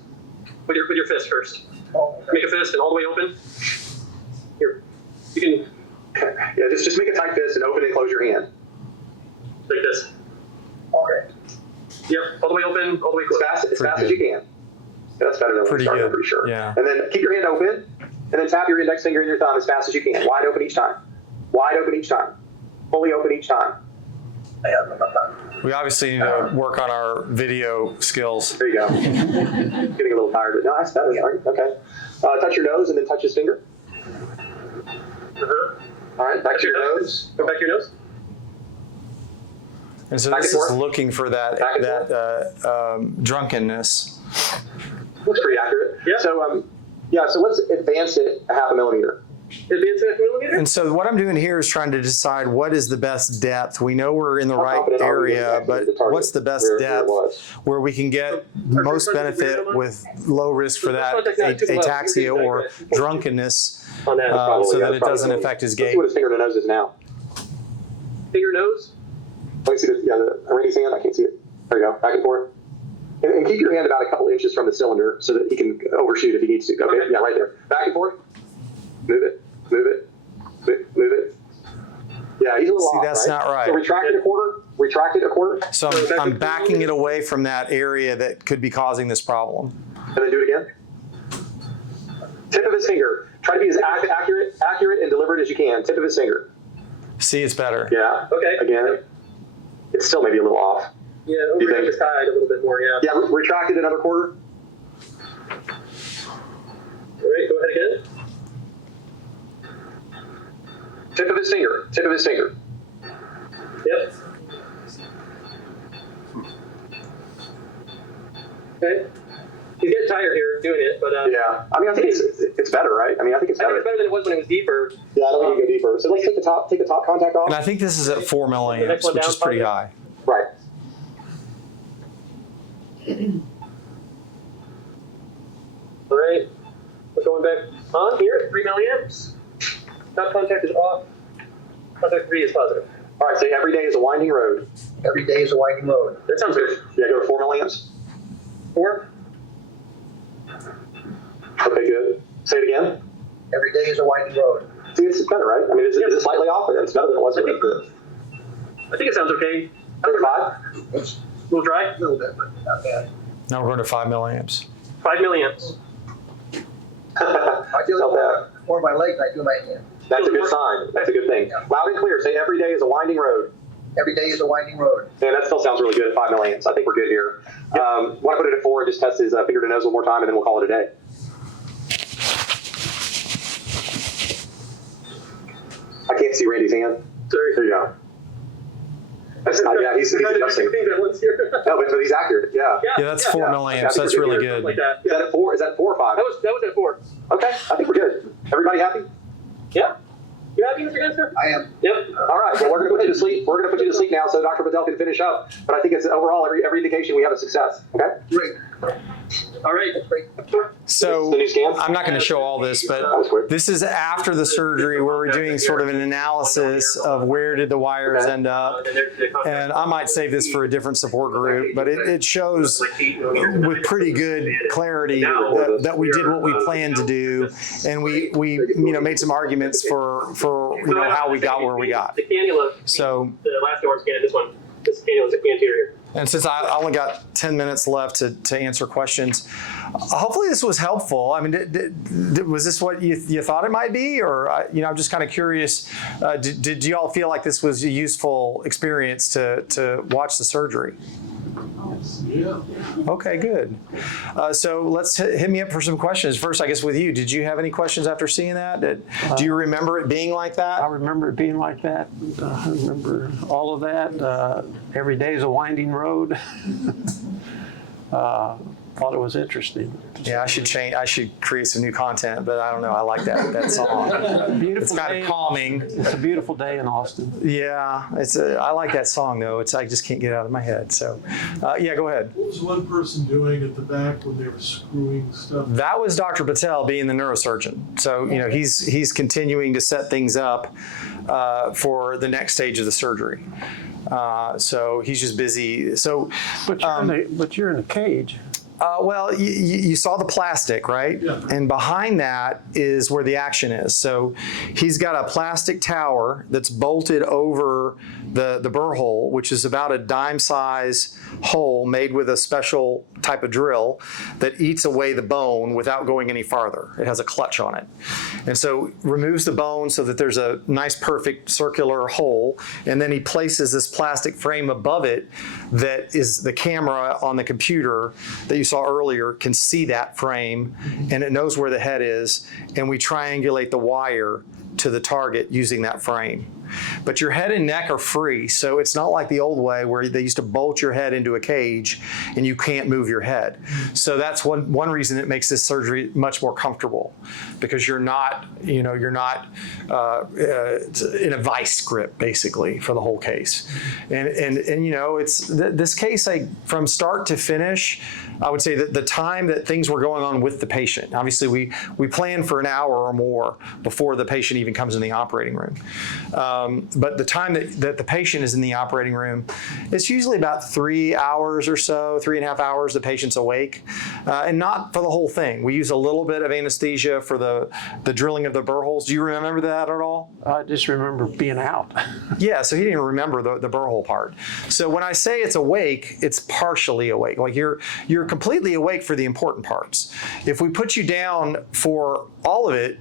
With your fist first. Oh, Make a fist and all the way open. Here. You can, Yeah, just make a tight fist and open and close your hand. like this. okay. Yep, all the way open, all the way As closed. fast as you can. Yeah, that's better than when Pretty we started, I'm good. pretty sure. Yeah. And then keep your hand open, and then tap your index finger and your thumb as fast as you can. Wide open each time. Wide open each time. Fully open each time. We obviously need to work on our video skills. There you go. Getting a little tired, but no, that's better. Okay. Touch your nose and then touch his finger. Uh-huh. All right, back to your nose. Go back to your nose. And so Back this and is forth. looking for that Back and drunkenness. Looks pretty accurate. Yeah. So, so let's advance it a half a millimeter. Advance it a millimeter. And so what I'm doing here is trying to decide what is the best depth. We know we're in the How right confident are we in area, exactly but the target what's the best where it depth was? where we can get most benefit with low risk for that ataxia or drunkenness On that. Probably, so yeah, that it probably. doesn't affect his Let's gait. see what his finger to nose is now. Finger nose. Let me see the Randy's hand. I can't see it. There you go. Back and forth. And keep your hand about a couple inches from the cylinder so that he can overshoot if he needs to. Okay. Okay. Yeah, right there. Back and forth. Move it. Move it. Move it. Yeah, he's a little See, off, that's right? not right. So retract it a quarter. Retract it a quarter. So I'm backing it away from that area that could be causing this problem. And then do it again. Tip of his finger. Try to be as accurate and deliberate as you can. Tip of his finger. See, it's better. Yeah. Okay. Again. It's still maybe a little off. Yeah, You over think? the side a little bit more, yeah. Yeah, retract it another quarter. All right, go ahead again. Tip of his finger. Tip of his finger. Yep. Okay. He's getting tired here doing it, but Yeah. I mean, I think it's better, right? I mean, I think it's I think better. it's better than it was when it was deeper. Yeah, I don't think you go deeper. So let's take the top contact off. And I think this is at 4 The next milliamps, one which down, is pretty high. Right. All right. We're going back on here, 3 milliamps. Top contact is off. Contact 3 is positive. All right. So every day is a winding road. Every day is a winding road. That sounds good. Yeah, go to 4 milliamps. 4. Okay, good. Say it again. Every day is a winding road. See, it's better, right? I mean, is it slightly off? It's better than it was. I think it sounds okay. 35. It's A little dry. a little bit, but not bad. Now we're going to 5 milliamps. 5 milliamps. I feel Not bad. more of my leg than I do my hand. That's a good sign. That's a good thing. Loud and clear. Say every day is a winding road. Every day is a winding road. And that still sounds really good at 5 milliamps. I think we're good here. Want to put it at 4 and just test his finger to nose one more time, and then we'll call it a day. I can't see Randy's hand. Sorry. There you go. That's not, yeah, he's adjusting. No, but he's accurate. Yeah. Yeah, that's 4 yeah. milliamps. That's really good. Like that. Is that at 4? Is that 4 or 5? That was at 4. Okay, I think we're good. Everybody happy? Yeah. You happy, Mr. Ganser? I am. Yep. All right. Well, we're going to put you to sleep. We're going to put you to sleep now, so Dr. Patel can finish up. But I think it's overall every indication we have a success. Okay. Great. All right. Great. So The new scan? I'm not going to show all this, That was but quick. this is after the surgery where we're doing sort of an analysis of where did the wires end up. And I might save this for a different support group, but it shows with pretty good clarity that we did what we planned to do, and we made some arguments for how we got where we got. The cannula. So, The last one scan, this one. This cannula is anterior. and since I only got 10 minutes left to answer questions, hopefully this was helpful. I mean, was this what you thought it might be, or I'm just kind of curious. Did you all feel like this was a useful experience to watch the surgery? Yeah. Okay, good. So let's hit me up for some questions. First, I guess with you, did you have any questions after seeing that? Do you remember it being like that? I remember it being like that. I remember all of that. Every day is a winding road. Thought it was interesting. Yeah, I should change. I should create some new content, but I don't know. I like that song. Beautiful It's kind day. of calming. It's a beautiful day in Austin. Yeah, I like that song though. I just can't get it out of my head. So, yeah, go ahead. What was one person doing at the back when they were screwing stuff? That was Dr. Patel being the neurosurgeon. So he's continuing to set things up. for the next stage of the surgery. So he's just busy. So, But you're in a cage. well, you saw the plastic, right? Yeah. And behind that is where the action is. So he's got a plastic tower that's bolted over the burr hole, which is about a dime size hole made with a special type of drill that eats away the bone without going any farther. It has a clutch on it. And so removes the bone so that there's a nice perfect circular hole. And then he places this plastic frame above it that is the camera on the computer that you saw earlier can see that frame, and it knows where the head is, and we triangulate the wire to the target using that frame. But your head and neck are free, so it's not like the old way where they used to bolt your head into a cage and you can't move your head. So that's one reason it makes this surgery much more comfortable, because you're not in a vice grip basically for the whole case. And it's this case, like from start to finish, I would say that the time that things were going on with the patient, obviously we plan for an hour or more before the patient even comes in the operating room. But the time that the patient is in the operating room, it's usually about 3 hours or so, 3.5 hours the patient's awake, and not for the whole thing. We use a little bit of anesthesia for the drilling of the burr holes. Do you remember that at all? I just remember being out. Yeah, so he didn't remember the burr hole part. So when I say it's awake, it's partially awake. Like you're completely awake for the important parts. If we put you down for all of it,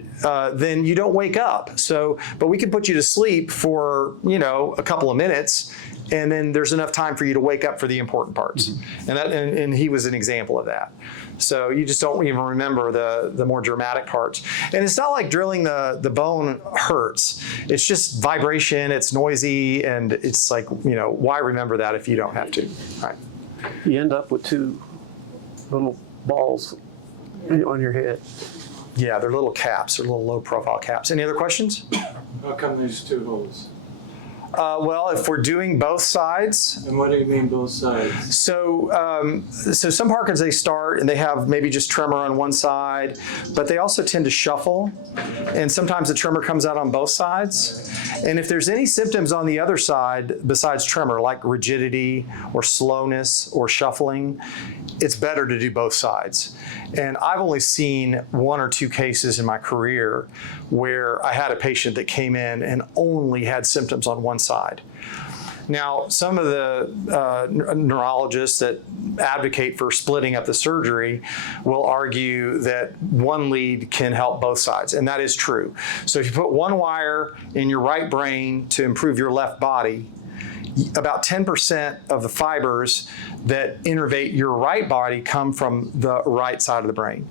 then you don't wake up. So, but we can put you to sleep for, a couple of minutes, and then there's enough time for you to wake up for the important parts. Mm-hmm. And he was an example of that. So you just don't even remember the more dramatic parts. And it's not like drilling the bone hurts. It's just vibration, it's noisy, and it's like, why remember that if you don't have to? All right. You end up with two little balls on your head. Yeah, they're little caps. They're little low-profile caps. Any other questions? How come there's two holes? Well, if we're doing both sides. And what do you mean both sides? So some Parkinson's, they start and they have maybe just tremor on one side, but they also tend to shuffle. And sometimes the tremor comes out on both sides. And if there's any symptoms on the other side besides tremor, like rigidity or slowness or shuffling, it's better to do both sides. And I've only seen 1 or 2 cases in my career where I had a patient that came in and only had symptoms on one side. Now, some of the neurologists that advocate for splitting up the surgery will argue that one lead can help both sides, and that is true. So if you put one wire in your right brain to improve your left body, about 10% of the fibers that innervate your right body come from the right side of the brain.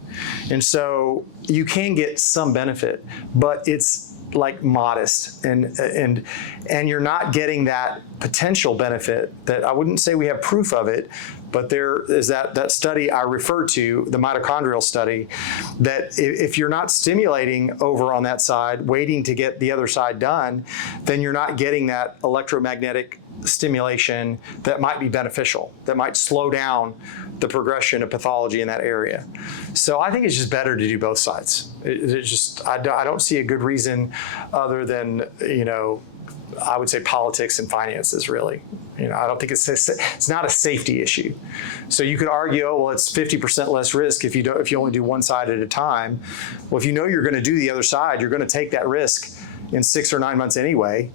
And so you can get some benefit, but it's like modest, and you're not getting that potential benefit that I wouldn't say we have proof of it, but there is that study I referred to, the mitochondrial study, that if you're not stimulating over on that side, waiting to get the other side done, then you're not getting that electromagnetic stimulation that might be beneficial, that might slow down the progression of pathology in that area. So I think it's just better to do both sides. I don't see a good reason other than, I would say politics and finances, really. I don't think it's not a safety issue. So you could argue, it's 50% less risk if you only do one side at a time. Well, if you know you're going to do the other side, you're going to take that risk in 6 or 9 months anyway.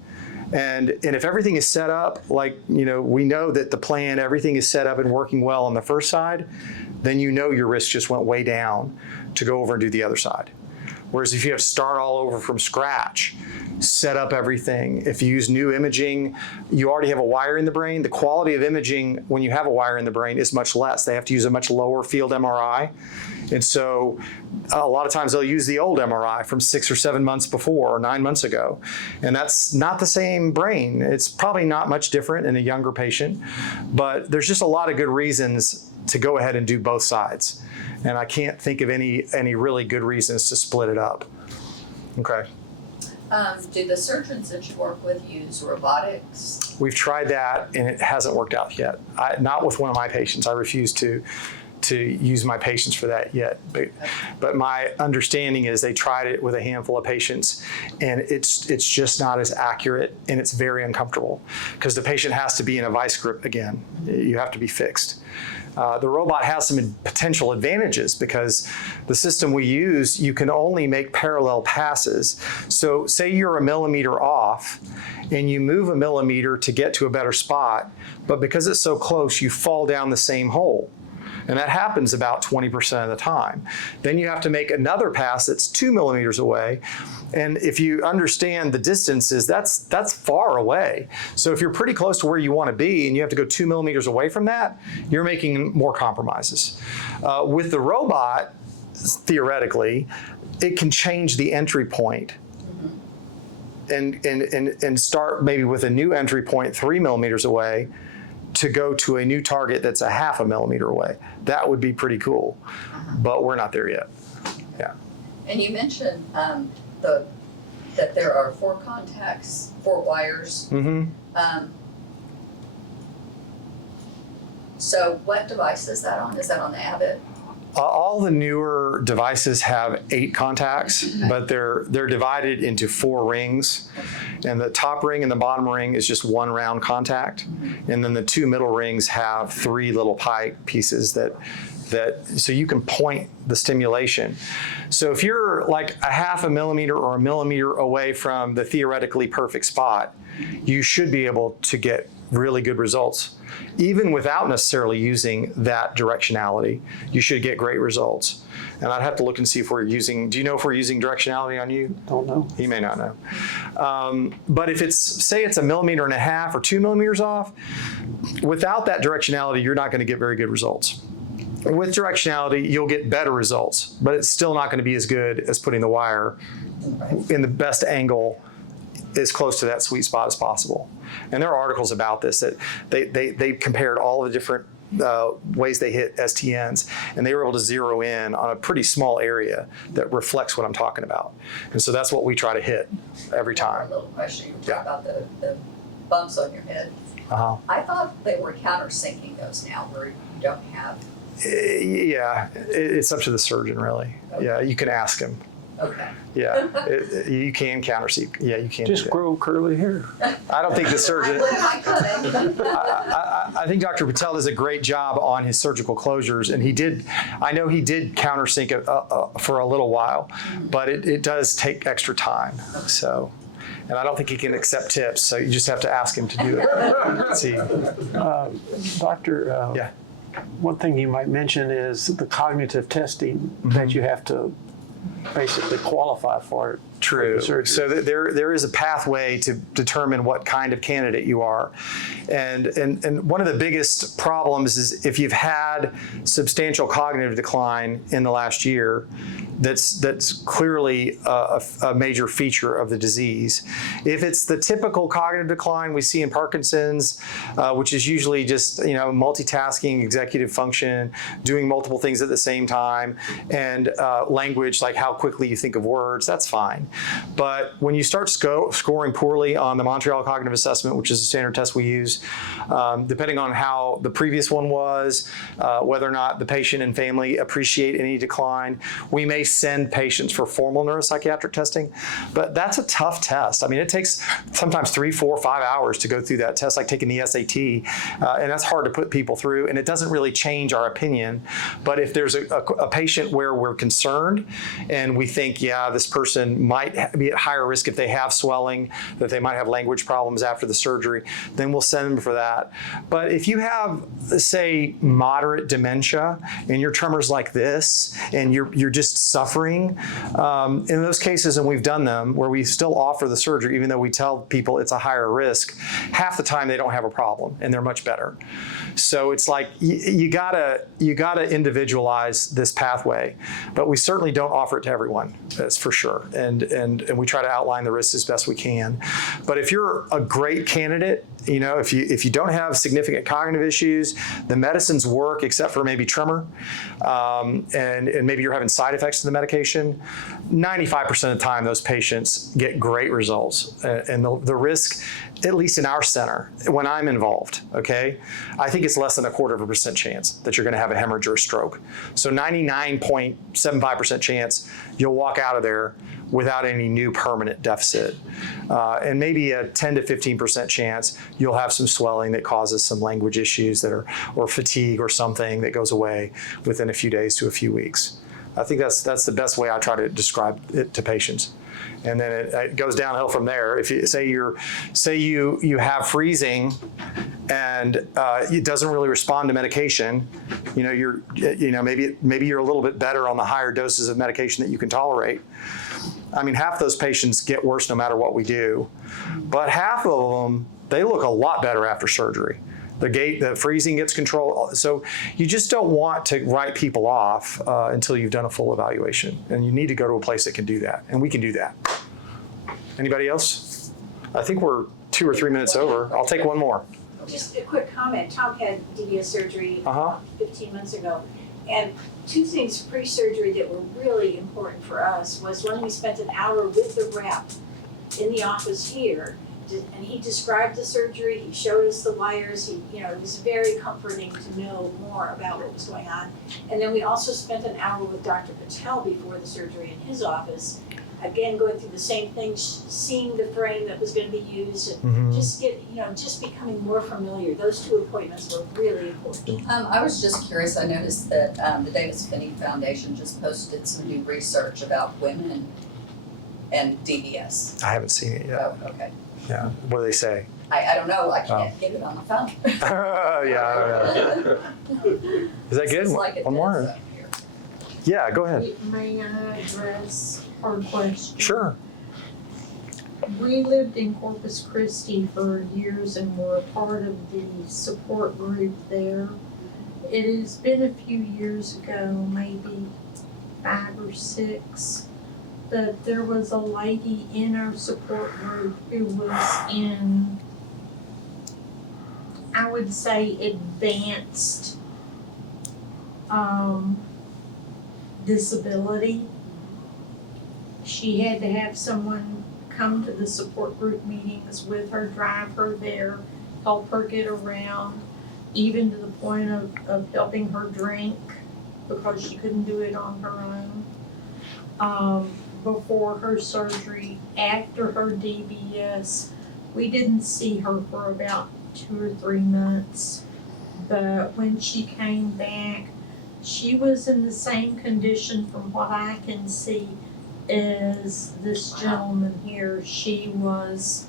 And if everything is set up, like, we know that the plan, everything is set up and working well on the first side, then your risk just went way down to go over and do the other side. Whereas if you have to start all over from scratch, set up everything, if you use new imaging, you already have a wire in the brain. The quality of imaging when you have a wire in the brain is much less. They have to use a much lower field MRI. And so a lot of times they'll use the old MRI from 6 or 7 months before or 9 months ago. And that's not the same brain. It's probably not much different in a younger patient, but there's just a lot of good reasons to go ahead and do both sides. And I can't think of any really good reasons to split it up. Okay. Do the surgeons that you work with use robotics? We've tried that and it hasn't worked out yet. Not with one of my patients. I refuse to to use my patients for that yet. But my understanding is they tried it with a handful of patients, and it's just not as accurate, and it's very uncomfortable because the patient has to be in a vice grip again. You have to be fixed. The robot has some potential advantages because the system we use, you can only make parallel passes. So say you're a millimeter off and you move a millimeter to get to a better spot, but because it's so close, you fall down the same hole. And that happens about 20% of the time. Then you have to make another pass that's 2 millimeters away. And if you understand the distances, that's far away. So if you're pretty close to where you want to be and you have to go 2 millimeters away from that, you're making more compromises. With the robot, theoretically, it can change the entry point and start maybe with a new entry point 3 millimeters away to go to a new target that's a 0.5 millimeter away. That would be pretty cool, but we're not there yet. Yeah. And you mentioned that there are 4 contacts, 4 wires. Mm-hmm. So what device is that on? Is that on the Abbott? All the newer devices have 8 contacts, but they're divided into 4 rings. And the top ring and the bottom ring is just 1 round contact. And then the 2 middle rings have 3 little pie pieces that so you can point the stimulation. So if you're like a 0.5 millimeter or 1 millimeter away from the theoretically perfect spot, you should be able to get really good results. Even without necessarily using that directionality, you should get great results. And I'd have to look and see if we're using, do you know if we're using directionality on you? Don't know. He may not know. But if it's, say it's 1.5 millimeters or 2 millimeters off, without that directionality, you're not going to get very good results. With directionality, you'll get better results, but it's still not going to be as good as putting the wire in the best angle as close to that sweet spot as possible. And there are articles about this that they compared all the different ways they hit STNs, and they were able to zero in on a pretty small area that reflects what I'm talking about. And so that's what we try to hit every time. A little question. You were talking about the bumps on your head. Uh-huh. I thought they were countersinking those now, where you don't have. Yeah, it's up to the surgeon, really. Okay. Yeah, you can ask him. Okay. Yeah, you can counterseek. Yeah, you can. Just grow curly hair. I don't think the surgeon. I couldn't. I think Dr. Patel does a great job on his surgical closures, and he did. I know he did countersink for a little while, but it does take extra time. So, and I don't think he can accept tips. So you just have to ask him to do it. Let's see, Doctor, yeah. One thing you might mention is the cognitive testing that you have to basically qualify for it. True. For the So there is a pathway to determine what kind of candidate you are. And one of the biggest problems is if you've had substantial cognitive decline in the last year, that's clearly a major feature of the disease. If it's the typical cognitive decline we see in Parkinson's, which is usually just multitasking, executive function, doing multiple things at the same time, and language like how quickly you think of words, that's fine. But when you start scoring poorly on the Montreal Cognitive Assessment, which is a standard test we use, depending on how the previous one was, whether or not the patient and family appreciate any decline, we may send patients for formal neuropsychiatric testing. But that's a tough test. I mean, it takes sometimes 3, 4, 5 hours to go through that test, like taking the SAT, and that's hard to put people through, and it doesn't really change our opinion. But if there's a patient where we're concerned and we think, yeah, this person might be at higher risk if they have swelling, that they might have language problems after the surgery, then we'll send them for that. But if you have, say, moderate dementia and your tremor's like this and you're just suffering, in those cases, and we've done them, where we still offer the surgery, even though we tell people it's a higher risk, half the time they don't have a problem and they're much better. So it's like you gotta individualize this pathway, but we certainly don't offer it to to everyone, that's for sure. And we try to outline the risks as best we can. But if you're a great candidate, if you don't have significant cognitive issues, the medicines work except for maybe tremor, and maybe you're having side effects to the medication, 95% of the time those patients get great results. And the risk, at least in our center, when I'm involved, okay, I think it's less than 0.25% chance that you're going to have a hemorrhage or a stroke. So 99.75% chance you'll walk out of there without any new permanent deficit. And maybe a 10 to 15% chance you'll have some swelling that causes some language issues or fatigue or something that goes away within a few days to a few weeks. I think that's the best way I try to describe it to patients. And then it goes downhill from there. If you say you have freezing and it doesn't really respond to medication, maybe you're a little bit better on the higher doses of medication that you can tolerate. I mean, half those patients get worse no matter what we do, but half of them, they look a lot better after surgery. The freezing gets controlled. So you just don't want to write people off until you've done a full evaluation. And you need to go to a place that can do that. And we can do that. Anybody else? I think we're 2 or 3 minutes over. I'll take one more. Just a quick comment. Tom had DBS surgery 15 months ago. And 2 things pre-surgery that were really important for us was when we spent an hour with the rep in the office here, and he described the surgery, he showed us the wires, it was very comforting to know more about what was going on. And then we also spent an hour with Dr. Patel before the surgery in his office, again, going through the same thing, seeing the frame that was going to be used, and just becoming more familiar. Those 2 appointments were really important. I was just curious, I noticed that the Davis Finney Foundation just posted some new research about women and DBS. I haven't seen it yet. Oh, okay. Yeah. What do they say? I don't know, I can't get it on the phone. Yeah. Is that good? It's like it One more? does up here. Yeah, go ahead. May I address our question? Sure. We lived in Corpus Christi for years and were a part of the support group there. It has been a few years ago, maybe 5 or 6, that there was a lady in our support group who was in, I would say, advanced disability. She had to have someone come to the support group meetings with her, drive her there, help her get around, even to the point of helping her drink because she couldn't do it on her own. Before her surgery, after her DBS, we didn't see her for about 2 or 3 months. But when she came back, she was in the same condition from what I can see as this gentleman here. She was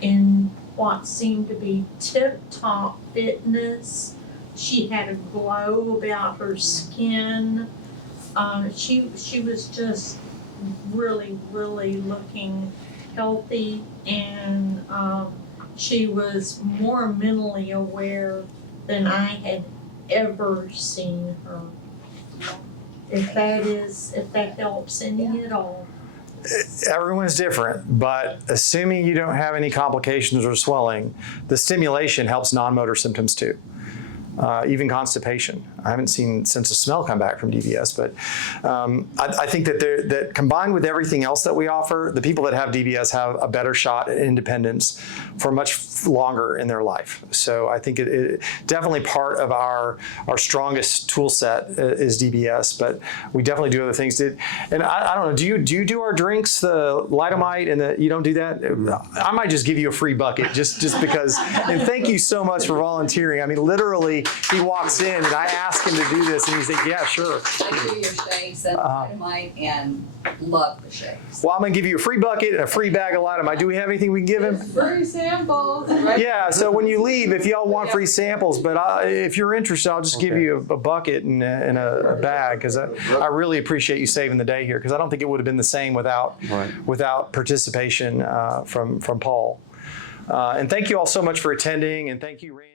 in what seemed to be tip-top fitness. She had a glow about her skin. She was just really, really looking healthy, and she was more mentally aware than I had ever seen her. If that helps any at all. Everyone's different, but assuming you don't have any complications or swelling, the stimulation helps non-motor symptoms too. Even constipation. I haven't seen sense of smell come back from DBS, but I think that combined with everything else that we offer, the people that have DBS have a better shot at independence for much longer in their life. So I think it definitely part of our strongest tool set is DBS, but we definitely do other things. And I don't know, do you do our drinks, the litomite, and you don't do that? I might just give you a free bucket just because. And thank you so much for volunteering. I mean, literally, he walks in and I ask him to do this and he's like, yeah, sure. I do your shakes and litomite and love the shakes. Well, I'm gonna give you a free bucket and a free bag of litomite. Do we have anything we can give him? Free samples, right? Yeah, so when you leave, if y'all want free samples, but if you're interested, I'll just give you a bucket and a bag, because I really appreciate you saving the day here, because I don't think it would have been the same without participation from Paul. And thank you all so much for attending, and thank you, Randy.